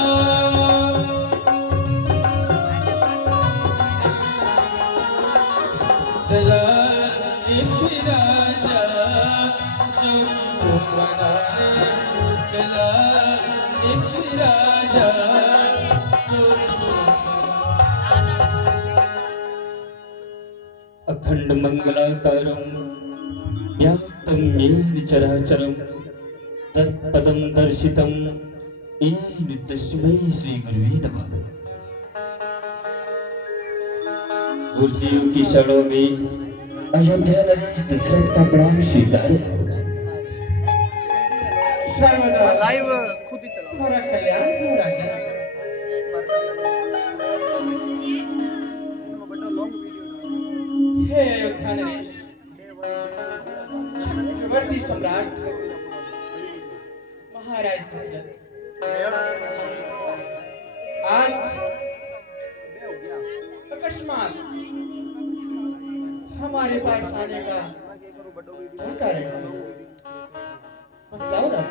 चला एक राजा जोगी को मनाने, चला एक राजा जोगी को मनाने। अखंड मंगलाकारं व्याप्तं येन चराचरं तत्पदं दर्शितं येन तस्मै श्री गुरुवे नमः। बुद्धियों की क्षणों में अयोध्या नरेश दशरथ का प्रणाम स्वीकार हो। सर्वदा लाइव खुद ही चलाओ, हमारा कल्याण हो राजा। हे अयोध्या नरेश, चक्रवर्ती सम्राट महाराज दशरथ, आज अकस्मात हमारे पास आने का कारण बताओ ना।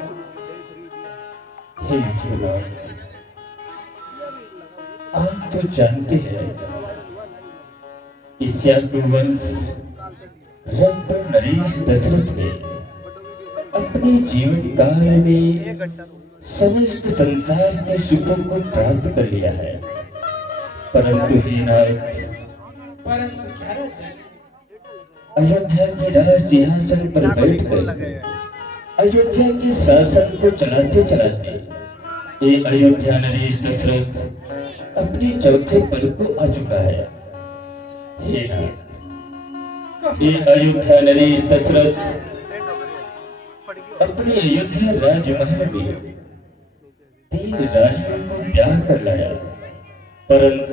हे जुलान, आप तो जानते हैं इस वंश रंग नरेश दशरथ ने अपने जीवन काल में समस्त संसार के सुखों को प्राप्त कर लिया है, परंतु हे नाथ, अयोध्या के राज सिंहासन पर बैठकर अयोध्या के शासन को चलाते चलाते ये अयोध्या नरेश दशरथ अपने चौथे पल को आ चुका है। हे नाथ, ये अयोध्या नरेश दशरथ अपने अयोध्या राजमहल में 3 रानियों को ब्याह कर लाया, परंतु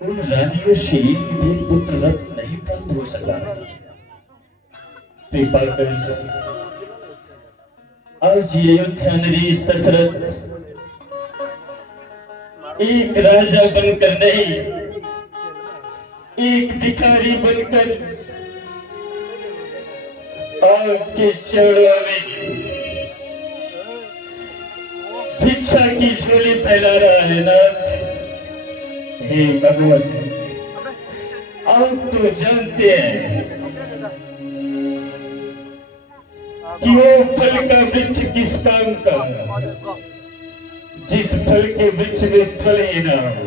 उन रानियों से एक भी पुत्र रत्न नहीं प्राप्त हो सका। कृपा कर आज ये अयोध्या नरेश दशरथ एक राजा बनकर नहीं, एक भिखारी बनकर आपके चरणों में भिक्षा की झोली फैला रहा है नाथ। हे भगवान, आप तो जानते हैं कि वो फल का वृक्ष किस काम का, जिस फल के वृक्ष में फल ही ना हो,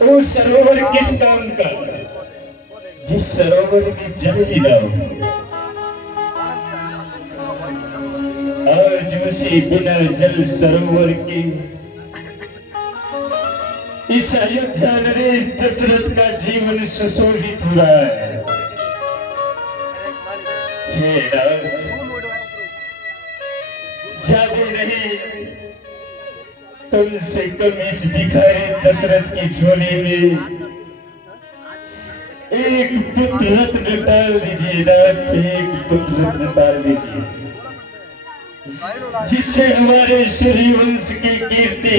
वो सरोवर किस काम का, जिस सरोवर में जल ही ना हो। आज उसी बिना जल सरोवर के इस अयोध्या नरेश दशरथ का जीवन सुशोभित हो रहा है। हे राज, ज्यादा नहीं, कम से कम इस भिखारी दशरथ की झोली में एक पुत्र रत्न डाल दीजिए नाथ, एक पुत्र रत्न डाल दीजिए, जिससे हमारे सूर्यवंश की कीर्ति,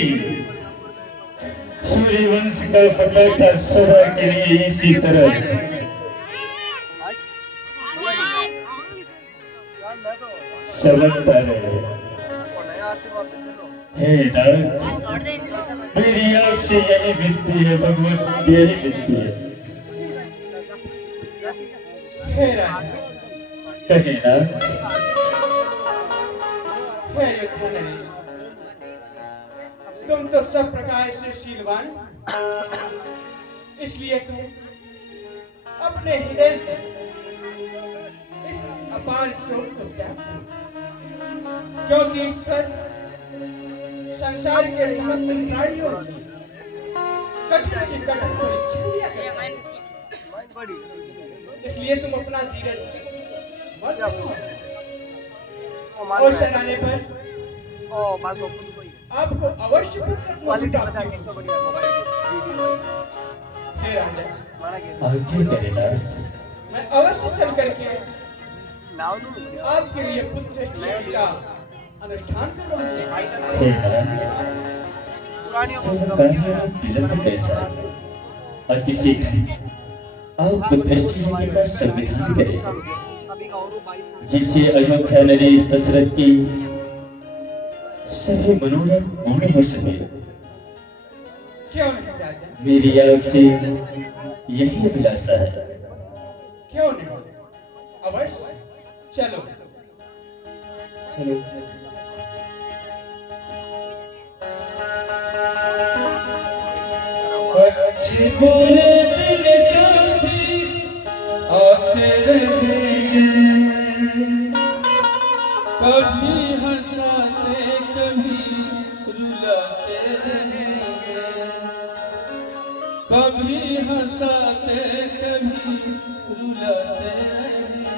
सूर्यवंश का पताका सदा के लिए इसी तरह चमकता रहे। हे नाथ, मेरी आपसे यही विनती है भगवान, यही विनती है। हे राजा, कहे ना, हे अयोध्या नरेश, तुम तो सब प्रकार से शीलवान, इसलिए तुम अपने हृदय से इस अपार शोक को त्याग दो, क्योंकि ईश्वर संसार के समस्त प्राणियों की कठिन से कठिन परीक्षा करता है। इसलिए तुम अपना धीरज मत खोओ, और सराहने पर आपको अवश्य हे राजा, आगे करे ना, मैं अवश्य चल करके आपके लिए पुत्र का अनुष्ठान करूंगा। हे नाथ, विलंब कैसा, अतिशीघ्र आप दृष्टि का संविधान करें, जिससे अयोध्या नरेश दशरथ की सभी मनोरथ पूर्ण हो सके। क्यों नहीं राजा? मेरी आपसे यही अभिलाषा है। क्यों नहीं, अवश्य चलो। अच्छे बुरे दिन साथी आते रहेंगे, कभी हंसाते कभी रुलाते रहेंगे, कभी हंसाते कभी रुलाते रहेंगे।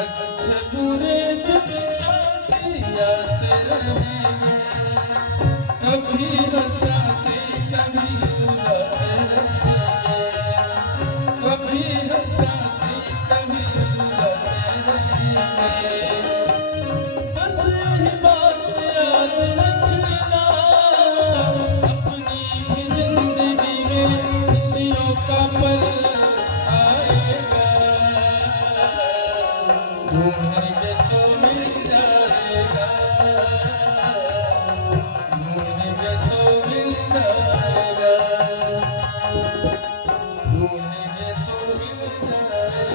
अच्छे बुरे दिन साथी आते रहेंगे, कभी हंसाते कभी रुलाते रहेंगे, कभी हंसाते कभी रुलाते रहेंगे। बस यही बात याद रखना, अपनी भी जिंदगी में खुशियों का पल आएगा, ढूंढेंगे तो मिल जाएगा, ढूंढेंगे तो मिल जाएगा, ढूंढेंगे तो मिल जाएगा।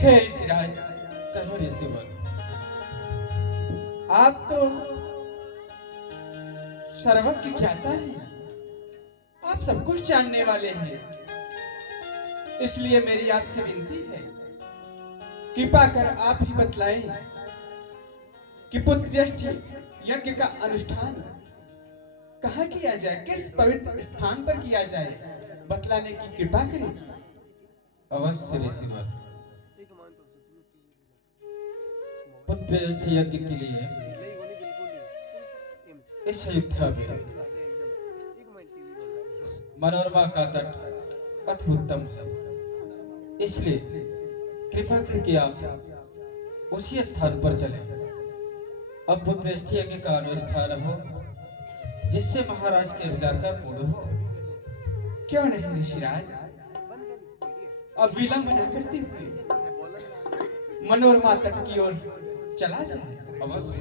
हे सिराज, कहो रे सिमर, आप तो सर्वज्ञ ज्ञाता हैं, आप सब कुछ जानने वाले हैं, इसलिए मेरी आपसे विनती है, कृपा कर आप ही बतलाएं कि पुत्रयष्टि यज्ञ का अनुष्ठान कहाँ किया जाए, किस पवित्र स्थान पर किया जाए, बतलाने की कृपा करें। अवश्य रे सिमर, पुत्रयष्टि यज्ञ के लिए इस अयोध्या में मनोरमा का तट अति उत्तम है, इसलिए कृपा करके आप उसी स्थान पर चलें। अब पुत्रयष्टि यज्ञ का अनुष्ठान हो, जिससे महाराज के अभिलाषा पूर्ण हो। क्यों नहीं ऋषिराज, अब विलंब न करते हुए मनोरमा तट की ओर चला जाए। अवश्य।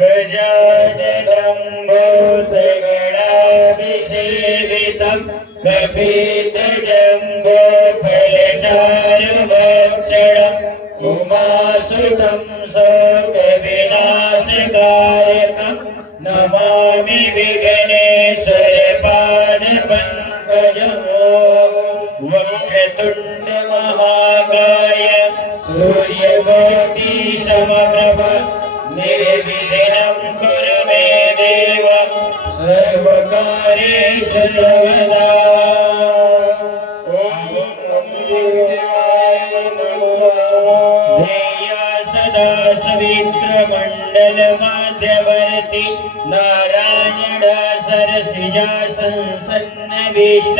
गजाननं भूतगणाभिषेवितं कपित जम्बो फलचारुभक्षणम् उमासुतं शोकविनाशकारकम् नमामि विघ्नेश्वर पादपङ्कजम् वक्रतुण्ड महाकाय सूर्यकोटि समप्रभ निर्विघ्नं कुरु मे देव सर्वकार्येषु सर्वदा। ध्येया सदा सवित्रमण्डल मध्यवर्ति नारायण सरसिजा संसन्नभीष्ट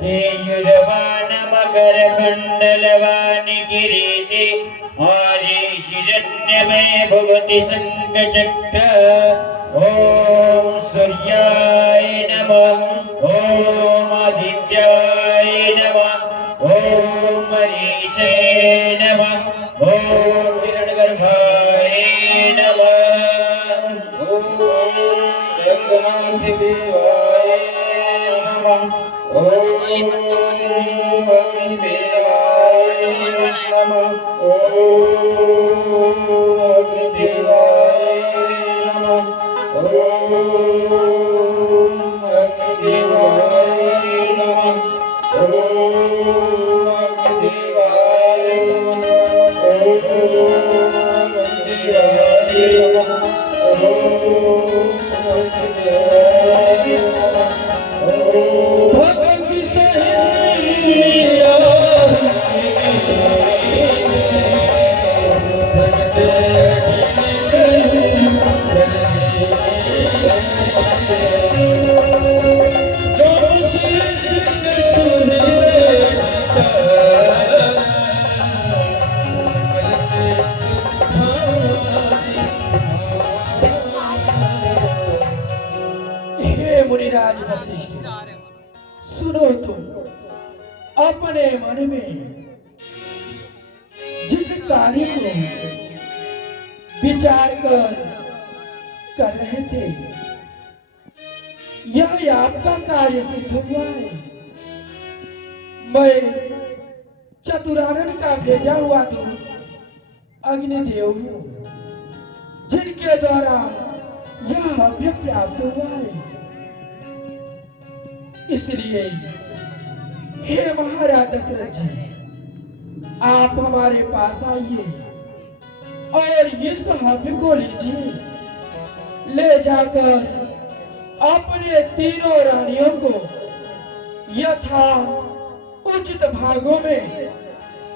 केयुरवान मकर कुण्डलवान किरीटे आदि हिरण्यमय भुवति शङ्खचक्र। ॐ सूर्याय नमः ॐ आदित्याय नमः ॐ मरीचये नमः ॐ हिरण्यगर्भाय नमः ॐ जगन्नाथदेवाय नमः ॐ अग्निदेवाय नमः ॐ अग्निदेवाय नमः ॐ अग्निदेवाय नमः ॐ अग्निदेवाय हे मुनिराज वशिष्ठ, सुनो तुम अपने मन में जिस कार्य को विचार कर रहे थे, यह आपका कार्य सिद्ध हुआ है। मैं चतुरानन का भेजा हुआ दूत अग्निदेव हूँ, जिनके द्वारा यह हव्य प्राप्त हुआ है। इसलिए हे महाराज दशरथ जी, आप हमारे पास आइए और इस हव्य को लीजिए। ले जाकर अपने तीनों रानियों को यथा उचित भागों में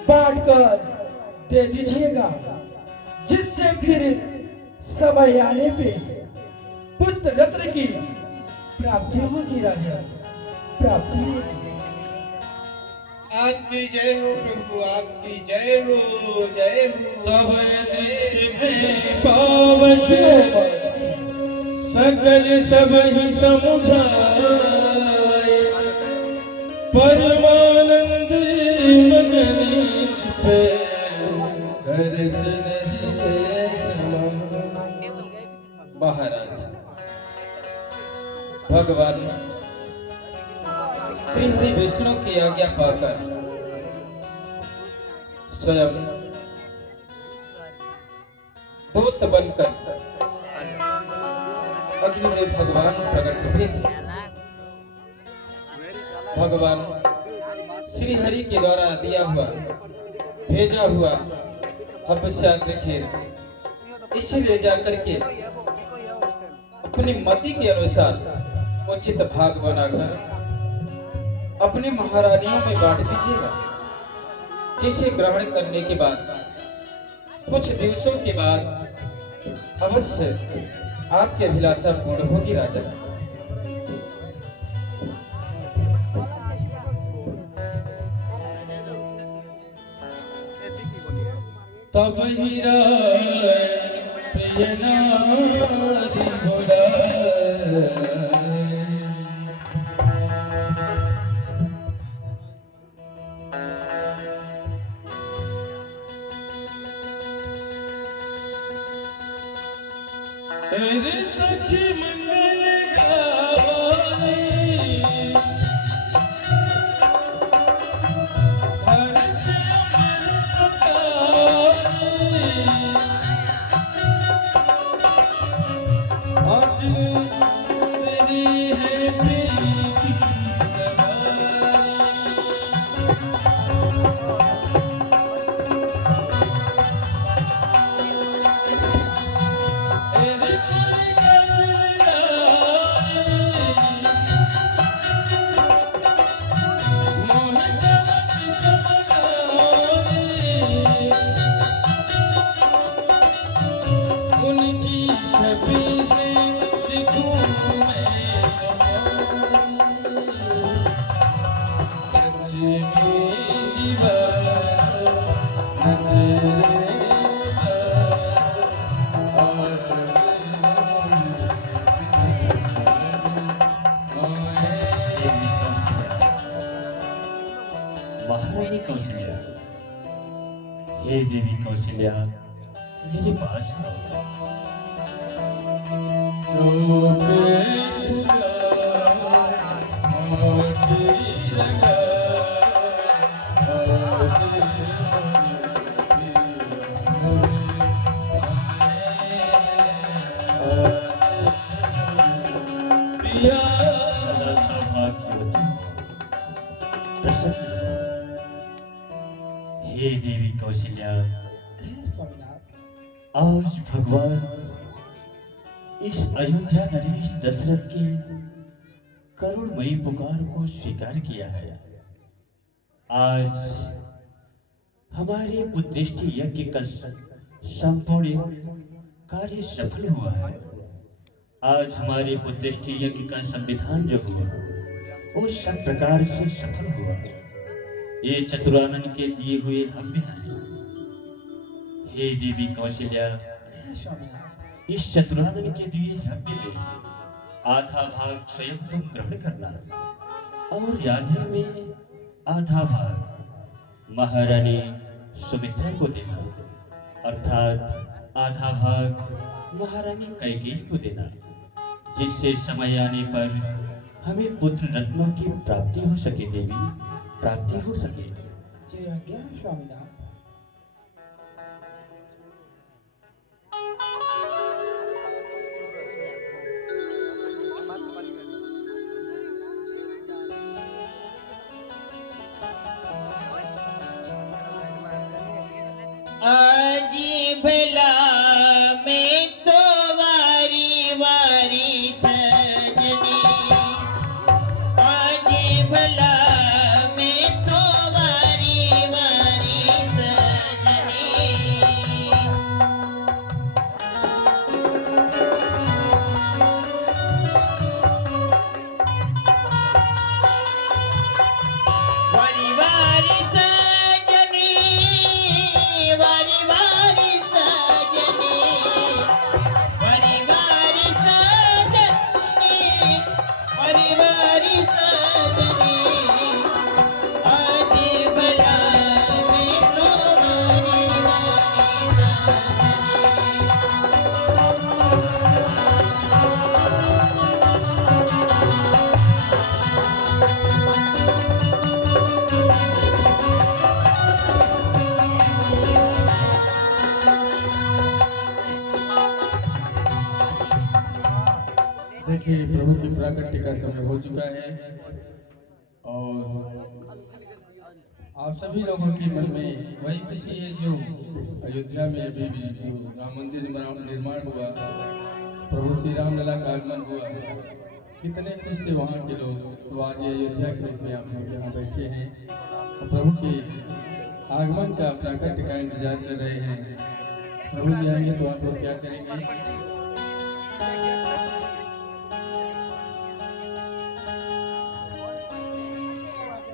बांटकर दे दीजिएगा, जिससे फिर समय आने पे पुत्र रत्न की प्राप्ति होगी। राजा, प्राप्ति होगी। आपकी जय हो प्रभु, आपकी जय हो, जय हो। तब दृश्य में पावश सकल सब ही समुझाए, परमानंद मगनी पे हर्ष नहीं समाए। महाराज, भगवान श्री हरि विष्णु की आज्ञा पाकर स्वयं दूत बनकर अग्निदेव भगवान प्रकट हुए। भगवान श्री हरि के द्वारा दिया हुआ भेजा हुआ हवस्याग्नि खीर इसे ले जाकर के अपनी मति के अनुसार उचित भाग बनाकर अपनी महारानियों में बांट दीजिएगा, जिसे ग्रहण करने के बाद कुछ दिवसों के बाद अवश्य आपकी अभिलाषा पूर्ण होगी। राजा, तब हीरा प्रियनादि तेरे सखी मंगल गावाई, प्रीति सवारी। तेरे उनकी छवि से दिखूं मैं सच्ची दीवार महारानी कौशल्या, हे देवी कौशल्या, मेरे पास आओ। सदा सौभाग्यवती, प्रसन्न रहो। हे देवी कौशल्या, आज भगवान इस अयोध्या नरेश दशरथ की करुणमयी पुकार को स्वीकार किया है। आज हमारे पुत्रेष्टि यज्ञ का संपूर्ण कार्य सफल हुआ है। आज हमारे पुत्रेष्टि यज्ञ का संविधान जो हुआ वो सब प्रकार से सफल हुआ। ये चतुरानन के दिए हुए हव्य हैं। हे देवी कौशल्या, इस चतुरानन के दिए हव्य में आधा भाग स्वयं तुम ग्रहण करना और यादव में आधा भाग महारानी सुमित्रा को देना, अर्थात आधा भाग महारानी कैकेयी को देना, जिससे समय आने पर हमें पुत्र रत्नों की प्राप्ति हो सके। देवी, प्राप्ति हो सके। जय आज्ञा स्वामीनाथ। आज भला मैं तो वारी वारी सजनी, आज भला मैं तो वारी वारी सजनी। वारी वारी सजनी, वारी वारी सजनी, वारी वारी सजनी, वारी वारी सजनी। आज भला मैं तो वारी वारी देखिए, प्रभु की प्राकट्य का समय हो चुका है और आप सभी लोगों के मन में वही खुशी है जो अयोध्या में अभी भी जो राम मंदिर निर्माण हुआ, प्रभु श्री राम लला का आगमन हुआ, कितने खुश थे वहाँ के लोग। तो आज ये अयोध्या के रूप में आप लोग यहाँ बैठे हैं और प्रभु के आगमन का प्राकट्य का इंतजार कर रहे हैं। प्रभु जी आएंगे तो आप लोग क्या करेंगे?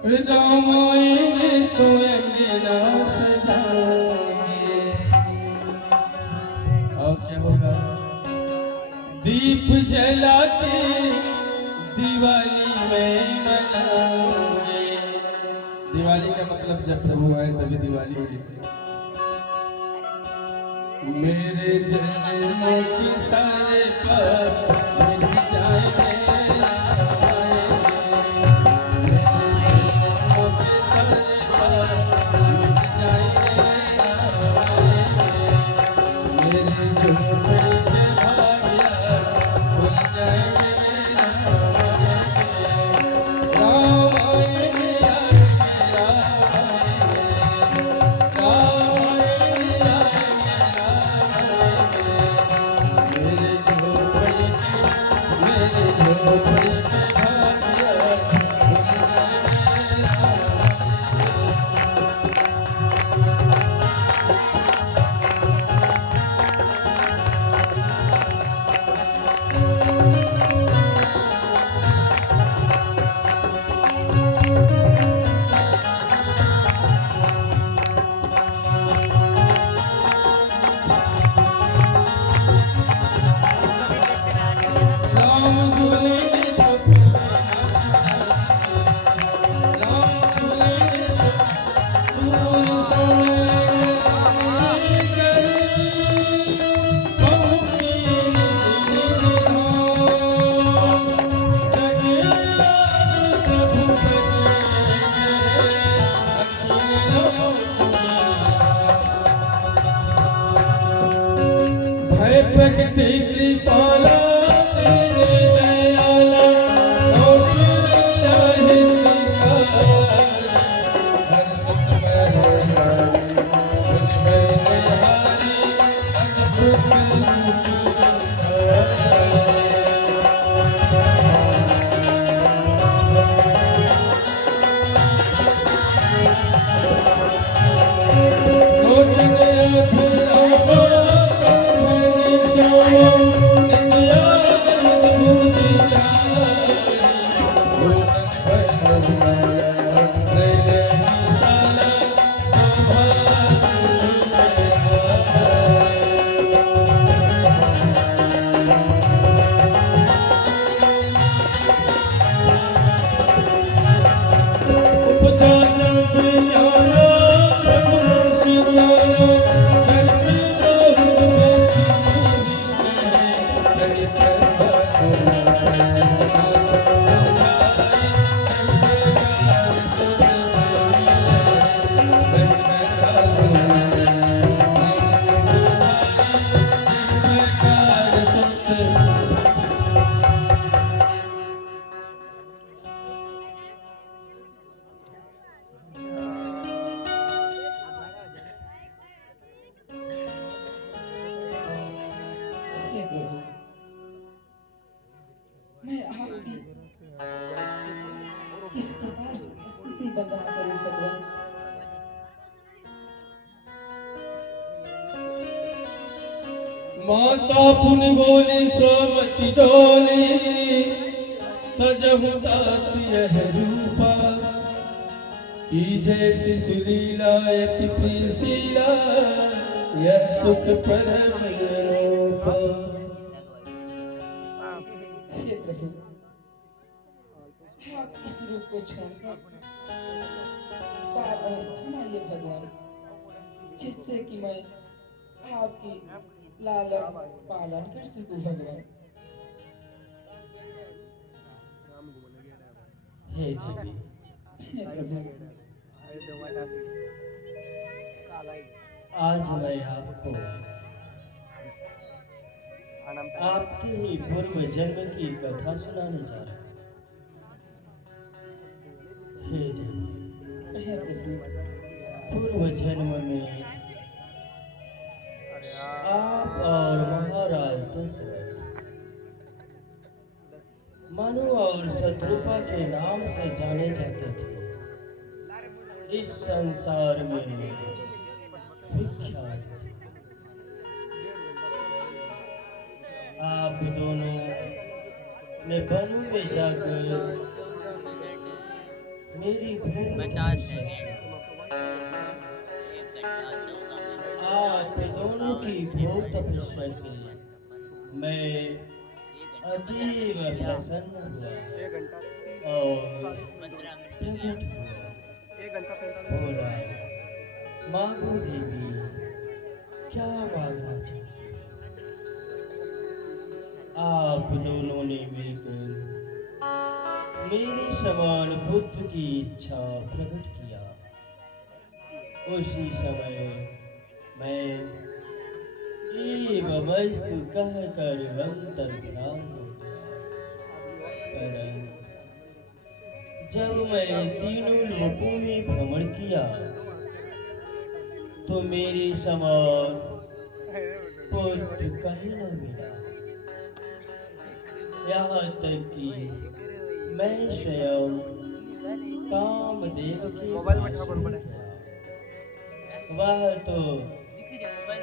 राम आएंगे तो अंगना सजाएंगे। और क्या होगा? दीप जला के दिवाली में मनाएंगे। दिवाली का मतलब जब प्रभु आए तभी दिवाली होगी। मेरे जन्मों की सारे पाप मिट जाएंगे। आपकी इस प्रकार स्थिति बता करूं भगवान। माता पुन बोली सोमति डोली तजहु तात यह रूपा की जैसी सुलीला अति प्रियशीला यह सुख परम अनोखा। हे प्रभु आप इस रूप को छोड़कर बार अवस्था मानिए भगवान, जिससे कि मैं आपकी लालन पालन कर सकूं भगवान। हे देवी, हे प्रभु, आज मैं आपको आपके ही पूर्व जन्म की कथा सुनाने जा रहा हूँ। हे देवी, हे प्रभु, पूर्व जन्म में आप और महाराज दशरथ मनु और शत्रुपा के नाम से जाने जाते थे। इस संसार में विख्यात थे। आप दोनों ने वनु में जाकर मेरी 50 सेकंड, 1 घंटा 14 मिनट, आप दोनों की बहुत तपस्या से मैं अतीव प्रसन्न हुआ और 15 मिनट, प्रकट हुआ। बोला, मांगो देवी, क्या मांगना चाहिए? आप दोनों ने मिलकर मेरे समान पुत्र की इच्छा प्रकट किया। उसी समय मैं वस्तु कहकर अंतर्धान हो गया। जब मैंने तीनों लोकों में भ्रमण किया तो मेरे समान पुत्र कहीं न मिला। यहाँ तक कि मैं स्वयं कामदेव के वह तो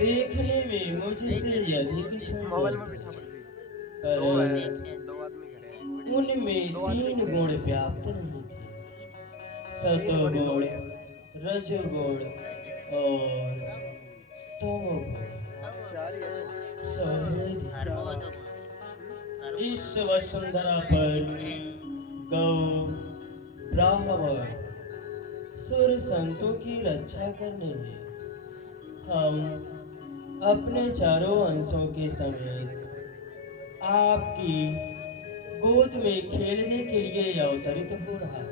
देखने में मुझसे अधिक सुंदर, पर उनमें 3 गुण व्याप्त नहीं थे, सतोगुण, रजोगुण और तमोगुण। इस वसुंधरा पर गौ, ब्राह्मण, सुर संतों की रक्षा करने में हम अपने चारों अंशों के समेत आपकी गोद में खेलने के लिए अवतरित हो रहा है।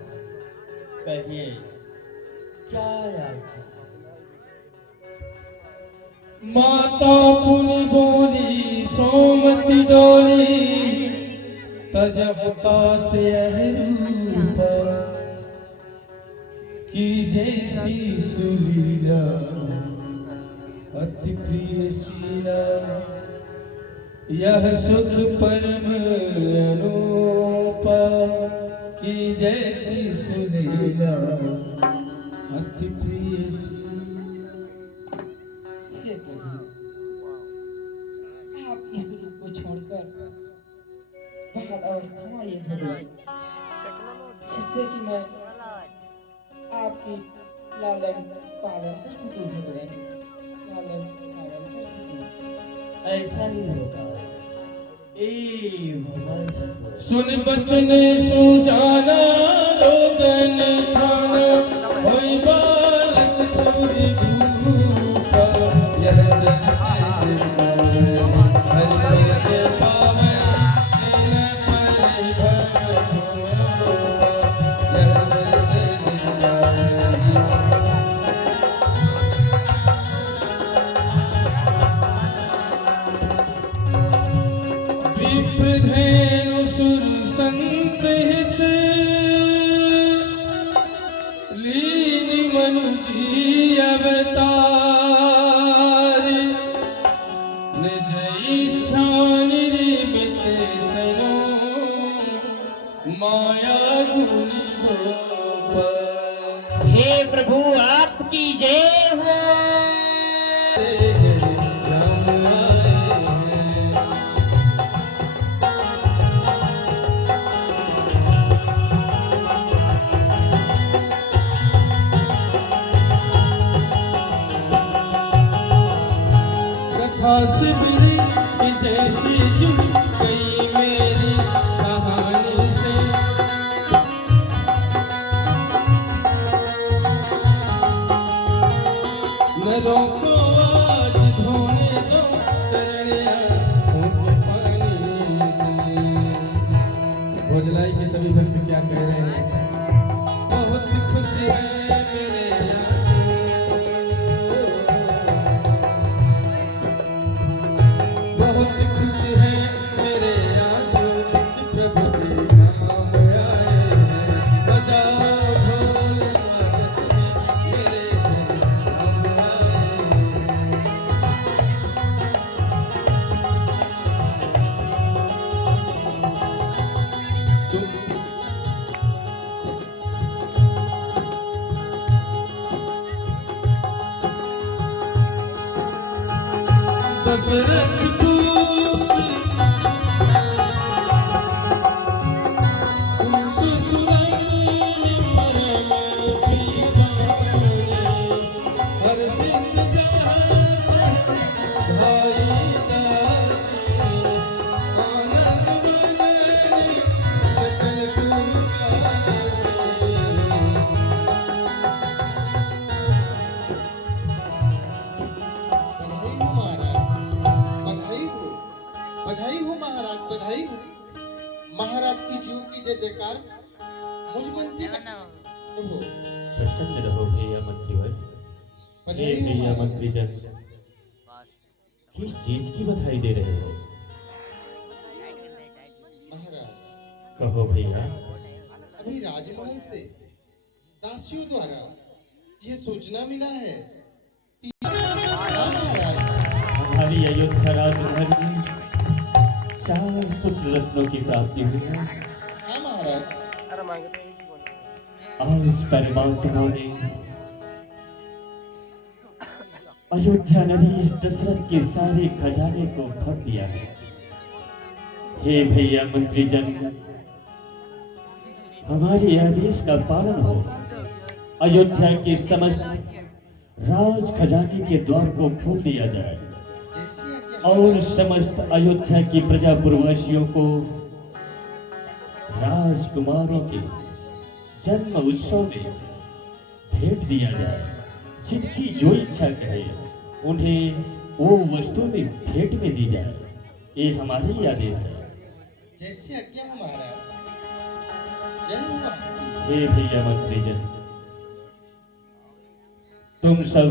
कहिए, क्या याद है? माता पुनि बोली सोमति डोली तजहु तात यह रूपा की जैसी सुलीला अति प्रियशीला यह सुख परम अनूपा की जैसी सुलीला अति प्रियशीला। आप इस रूप को छोड़कर बाल अवस्था में ये भगवान, जिससे कि मैं आपकी लालन पालन कर सकूं भगवान, लालन पालन कर सकूं। ऐसा ही होगा। सुन बचन सुजाना रोदन थाना होई बालक सूरी भूपा यह जन विप्रधेनु सुर संत हित माया गुनी गोपाल। हे प्रभु आपकी जय हो। राम आए हैं। कथा से मिली जैसी जुड़ी गई मेरी कहानी से। नरों को आज धोने दो चरणिया उनके पानी से। भोजलाई के सभी भक्त क्या कह रहे हैं? बहुत खुशी है मेरे बहुत खुश है मेरे आंसू प्रभु के नाम आए हैं। बजाओ ढोल मेरे नाम आए हैं। दशरथ बधाई हो महाराज, बधाई हो महाराज की जीव की जय जयकार मुझ मंत्री हो। प्रसन्न रहो भैया मंत्री भाई। हे बधाई हो भैया महाराज। मंत्री जन, किस चीज की बधाई दे रहे हो? महाराज कहो भैया। अभी राजमहल से दासियों द्वारा ये सूचना मिला है कि महाराज हमारी अयोध्या राजमहल में 4 पुत्र रत्नों की प्राप्ति हुई है। हाँ महाराज। आज परमात्मा ने अयोध्या नरेश दशरथ के सारे खजाने को भर दिया है। हे भैया मंत्री जन, हमारे आदेश का पालन हो। अयोध्या के समस्त राज खजाने के द्वार को खोल दिया जाए और समस्त अयोध्या की प्रजापुरवासियों को राजकुमारों के जन्म उत्सव में भेंट दिया जाए। जिनकी जो इच्छा कहे उन्हें वो वस्तु में भेंट में दी जाए। ये हमारे ही आदेश है। जैसे आज्ञा हो महाराज। जय हो महाराज। हे भैया मंत्री जन, तुम सब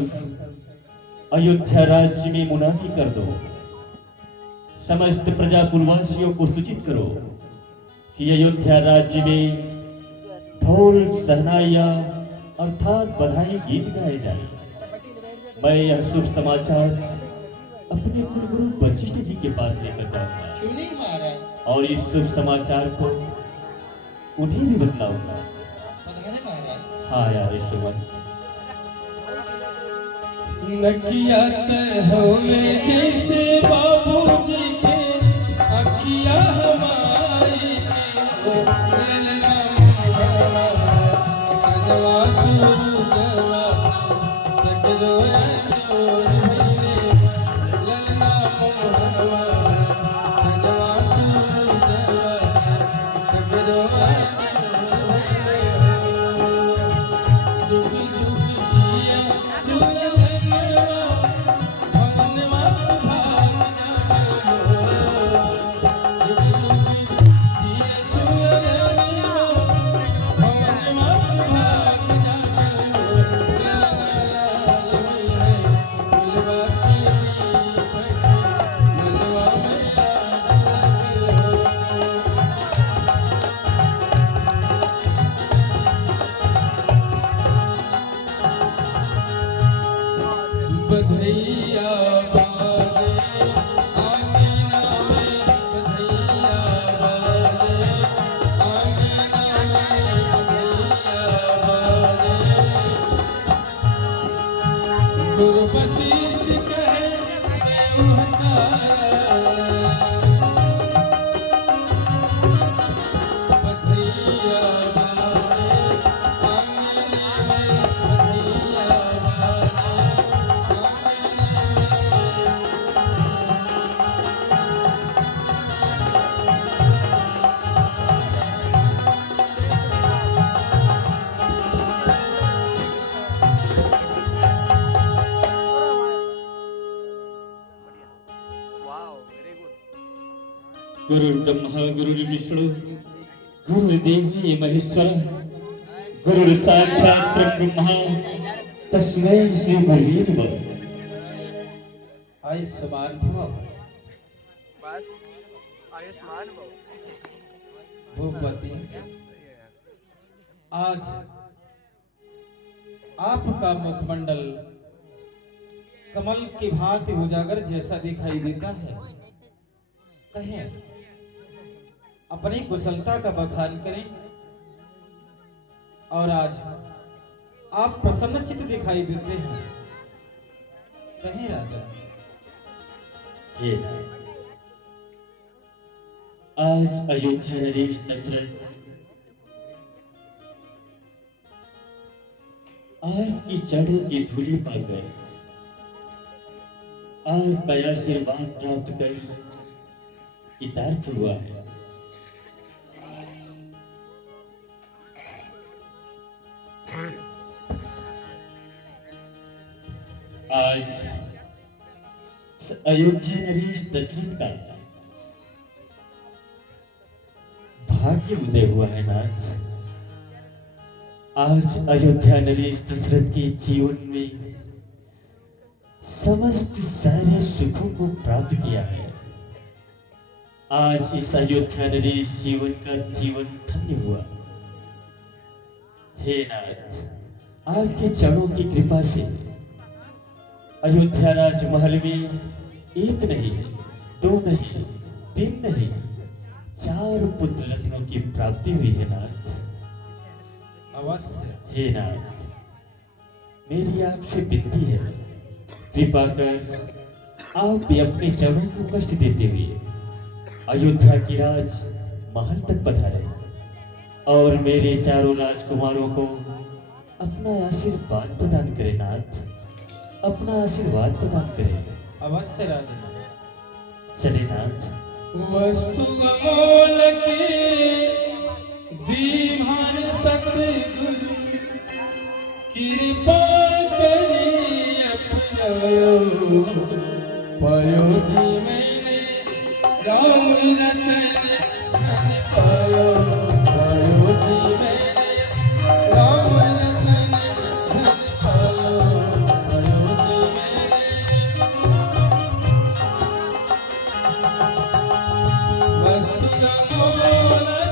अयोध्या राज्य में मुनादी कर दो। समस्त प्रजापुरवासियों को सूचित करो कि अयोध्या राज्य में ढोल सहनाइयां अर्थात बधाई गीत गाए जाए। मैं यह शुभ समाचार अपने कुलगुरु वशिष्ठ जी के पास लेकर जाऊंगा क्यों नहीं महाराज। और इस शुभ समाचार को उन्हें भी बतलाऊंगा। बधाई महाराज। हाँ यार सुमन, नकिया हो जैसे बाबूजी के अखिया हमारी कजवा सूरजवा सकरो जोर भैरे ललना मोहवा कजवा सूरजवा सकरो दुखी दुखी जिया गुरुर्ब्रह्मा गुरुर्विष्णु गुरुर्देवी महेश्वर गुरु साक्षात ब्रह्मा तस्मै श्री गुरुवे नमः। आयुष्मान भव। भूपति, आज आपका मुखमंडल कमल की भांति उजागर जैसा दिखाई देता है। कहें अपनी कुशलता का बखान करें। और आज आप प्रसन्नचित्त दिखाई देते हैं। कहें राजा। ये आज अयोध्या नरेश दशरथ आपकी चरणों की धूलि पाकर आपका आशीर्वाद प्राप्त कर कृतार्थ हुआ है। आज अयोध्या नरेश दशरथ का भाग्य उदय हुआ है नाथ। आज अयोध्या नरेश दशरथ के जीवन में समस्त सारे सुखों को प्राप्त किया है। आज इस अयोध्या नरेश जीवन का जीवन धन्य हुआ। हे नाथ, आपके चरणों की कृपा से अयोध्या राजमहल में एक नहीं, दो नहीं, तीन नहीं, 4 पुत्र रत्नों की प्राप्ति हुई है नाथ। अवश्य। हे नाथ, मेरी आपसे विनती है, कृपा कर आप भी अपने चरणों को कष्ट देते हुए अयोध्या की राज महल तक पधारे और मेरे चारों राजकुमारों को अपना आशीर्वाद प्रदान करे नाथ, अपना आशीर्वाद प्रदान करे। अवश्य राजा। चले नाथ। वस्तु अमोल के दीवान सतगुरु कृपा करी अपनायो पायो जी मैंने राम रतन धन पायो पायो जी मैंने राम रतन धन पायो पायो जी मैंने वस्तु अमोलक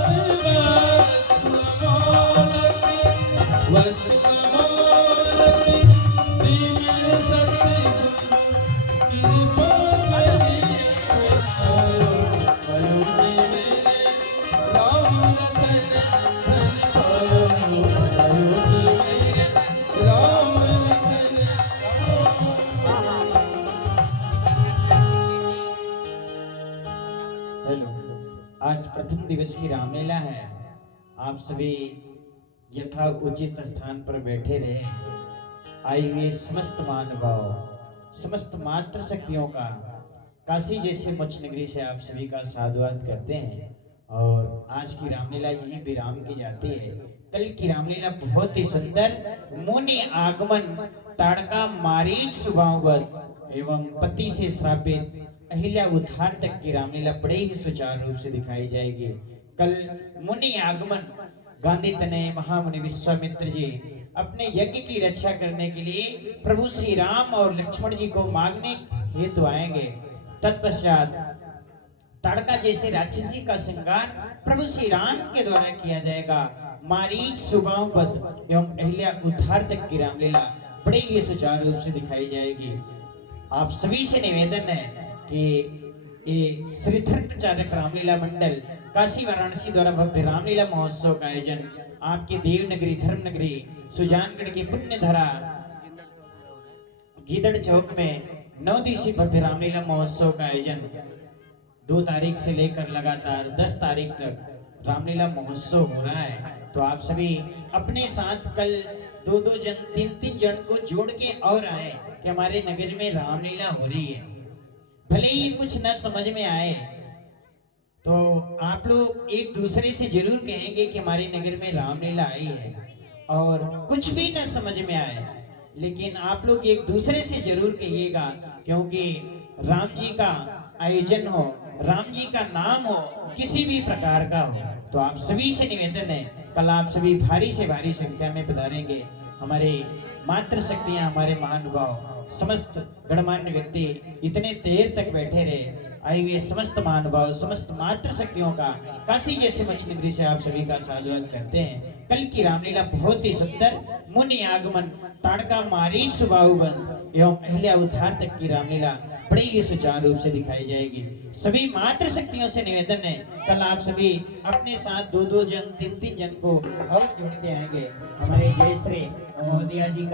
वस्तु अमोलक दीवान सतगुरु कृपा करी अपनायो पायो जी मैंने राम रतन धन पायो पायो जी मैंने राम रतन हेलो, आज प्रथम दिवस की रामलीला है। आप सभी यथा उचित स्थान पर बैठे रहे। आए हुए समस्त मानवाओं, समस्त मात्र शक्तियों का काशी जैसे मुच नगरी से आप सभी का साधुवाद करते हैं। और आज की रामलीला यहीं विराम की जाती है। कल की रामलीला बहुत ही सुंदर मुनि आगमन, ताड़का मारीच सुभाववत एवं पति से श्रापित अहिल्या उद्धार तक की रामलीला बड़े ही सुचारू रूप से दिखाई जाएगी। कल मुनि आगमन, गांधी तनय महामुनि विश्वामित्र जी अपने यज्ञ की रक्षा करने के लिए प्रभु श्री राम और लक्ष्मण जी को मांगने हेतु आएंगे। तत्पश्चात ताड़का जैसे राक्षसी का श्रृंगार प्रभु श्री राम के द्वारा किया जाएगा। मारीच सुबाहुवत एवं अहिल्या उद्धार तक की रामलीला बड़े ही सुचारू रूप से दिखाई जाएगी। आप सभी से निवेदन है कि ये श्री धर्म प्रचारक रामलीला मंडल काशी वाराणसी द्वारा भव्य रामलीला महोत्सव का आयोजन आपके देव नगरी धर्म नगरी सुजानगढ़ के पुण्य धरा गीदड़ चौक में 9 दिवसीय भव्य रामलीला महोत्सव का आयोजन 2 तारीख से लेकर लगातार 10 तारीख तक रामलीला महोत्सव हो रहा है। तो आप सभी अपने साथ कल 2-2 जन 3-3 जन को जोड़ के और आए कि हमारे नगर में रामलीला हो रही है। भले ही कुछ न समझ में आए तो आप लोग एक दूसरे से जरूर कहेंगे कि हमारे नगर में रामलीला आई है। और कुछ भी न समझ में आए लेकिन आप लोग एक दूसरे से जरूर कहिएगा, क्योंकि राम जी का आयोजन हो राम जी का नाम हो, किसी भी प्रकार का हो, तो आप सभी से निवेदन है कल आप सभी भारी से भारी संख्या में पधारेंगे। हमारे मातृशक्तियां, हमारे महानुभाव, समस्त गणमान्य व्यक्ति इतने देर तक बैठे रहे, आए हुए समस्त महानुभाव, समस्त मातृशक्तियों का काशी जैसे मंच नगरी से आप सभी का साधुवाद करते हैं। कल की रामलीला बहुत ही सुंदर, मुनि आगमन, ताड़का मारी सुबाहुबंद एवं अहल्या उद्धार तक की रामलीला बड़ी ही सुचारू रूप से दिखाई जाएगी। सभी मातृशक्तियों से निवेदन है कल आप सभी अपने साथ 2-2 जन, 3-3 जन को और जोड़ के आएंगे। हमारे जय श्री मोदिया जी का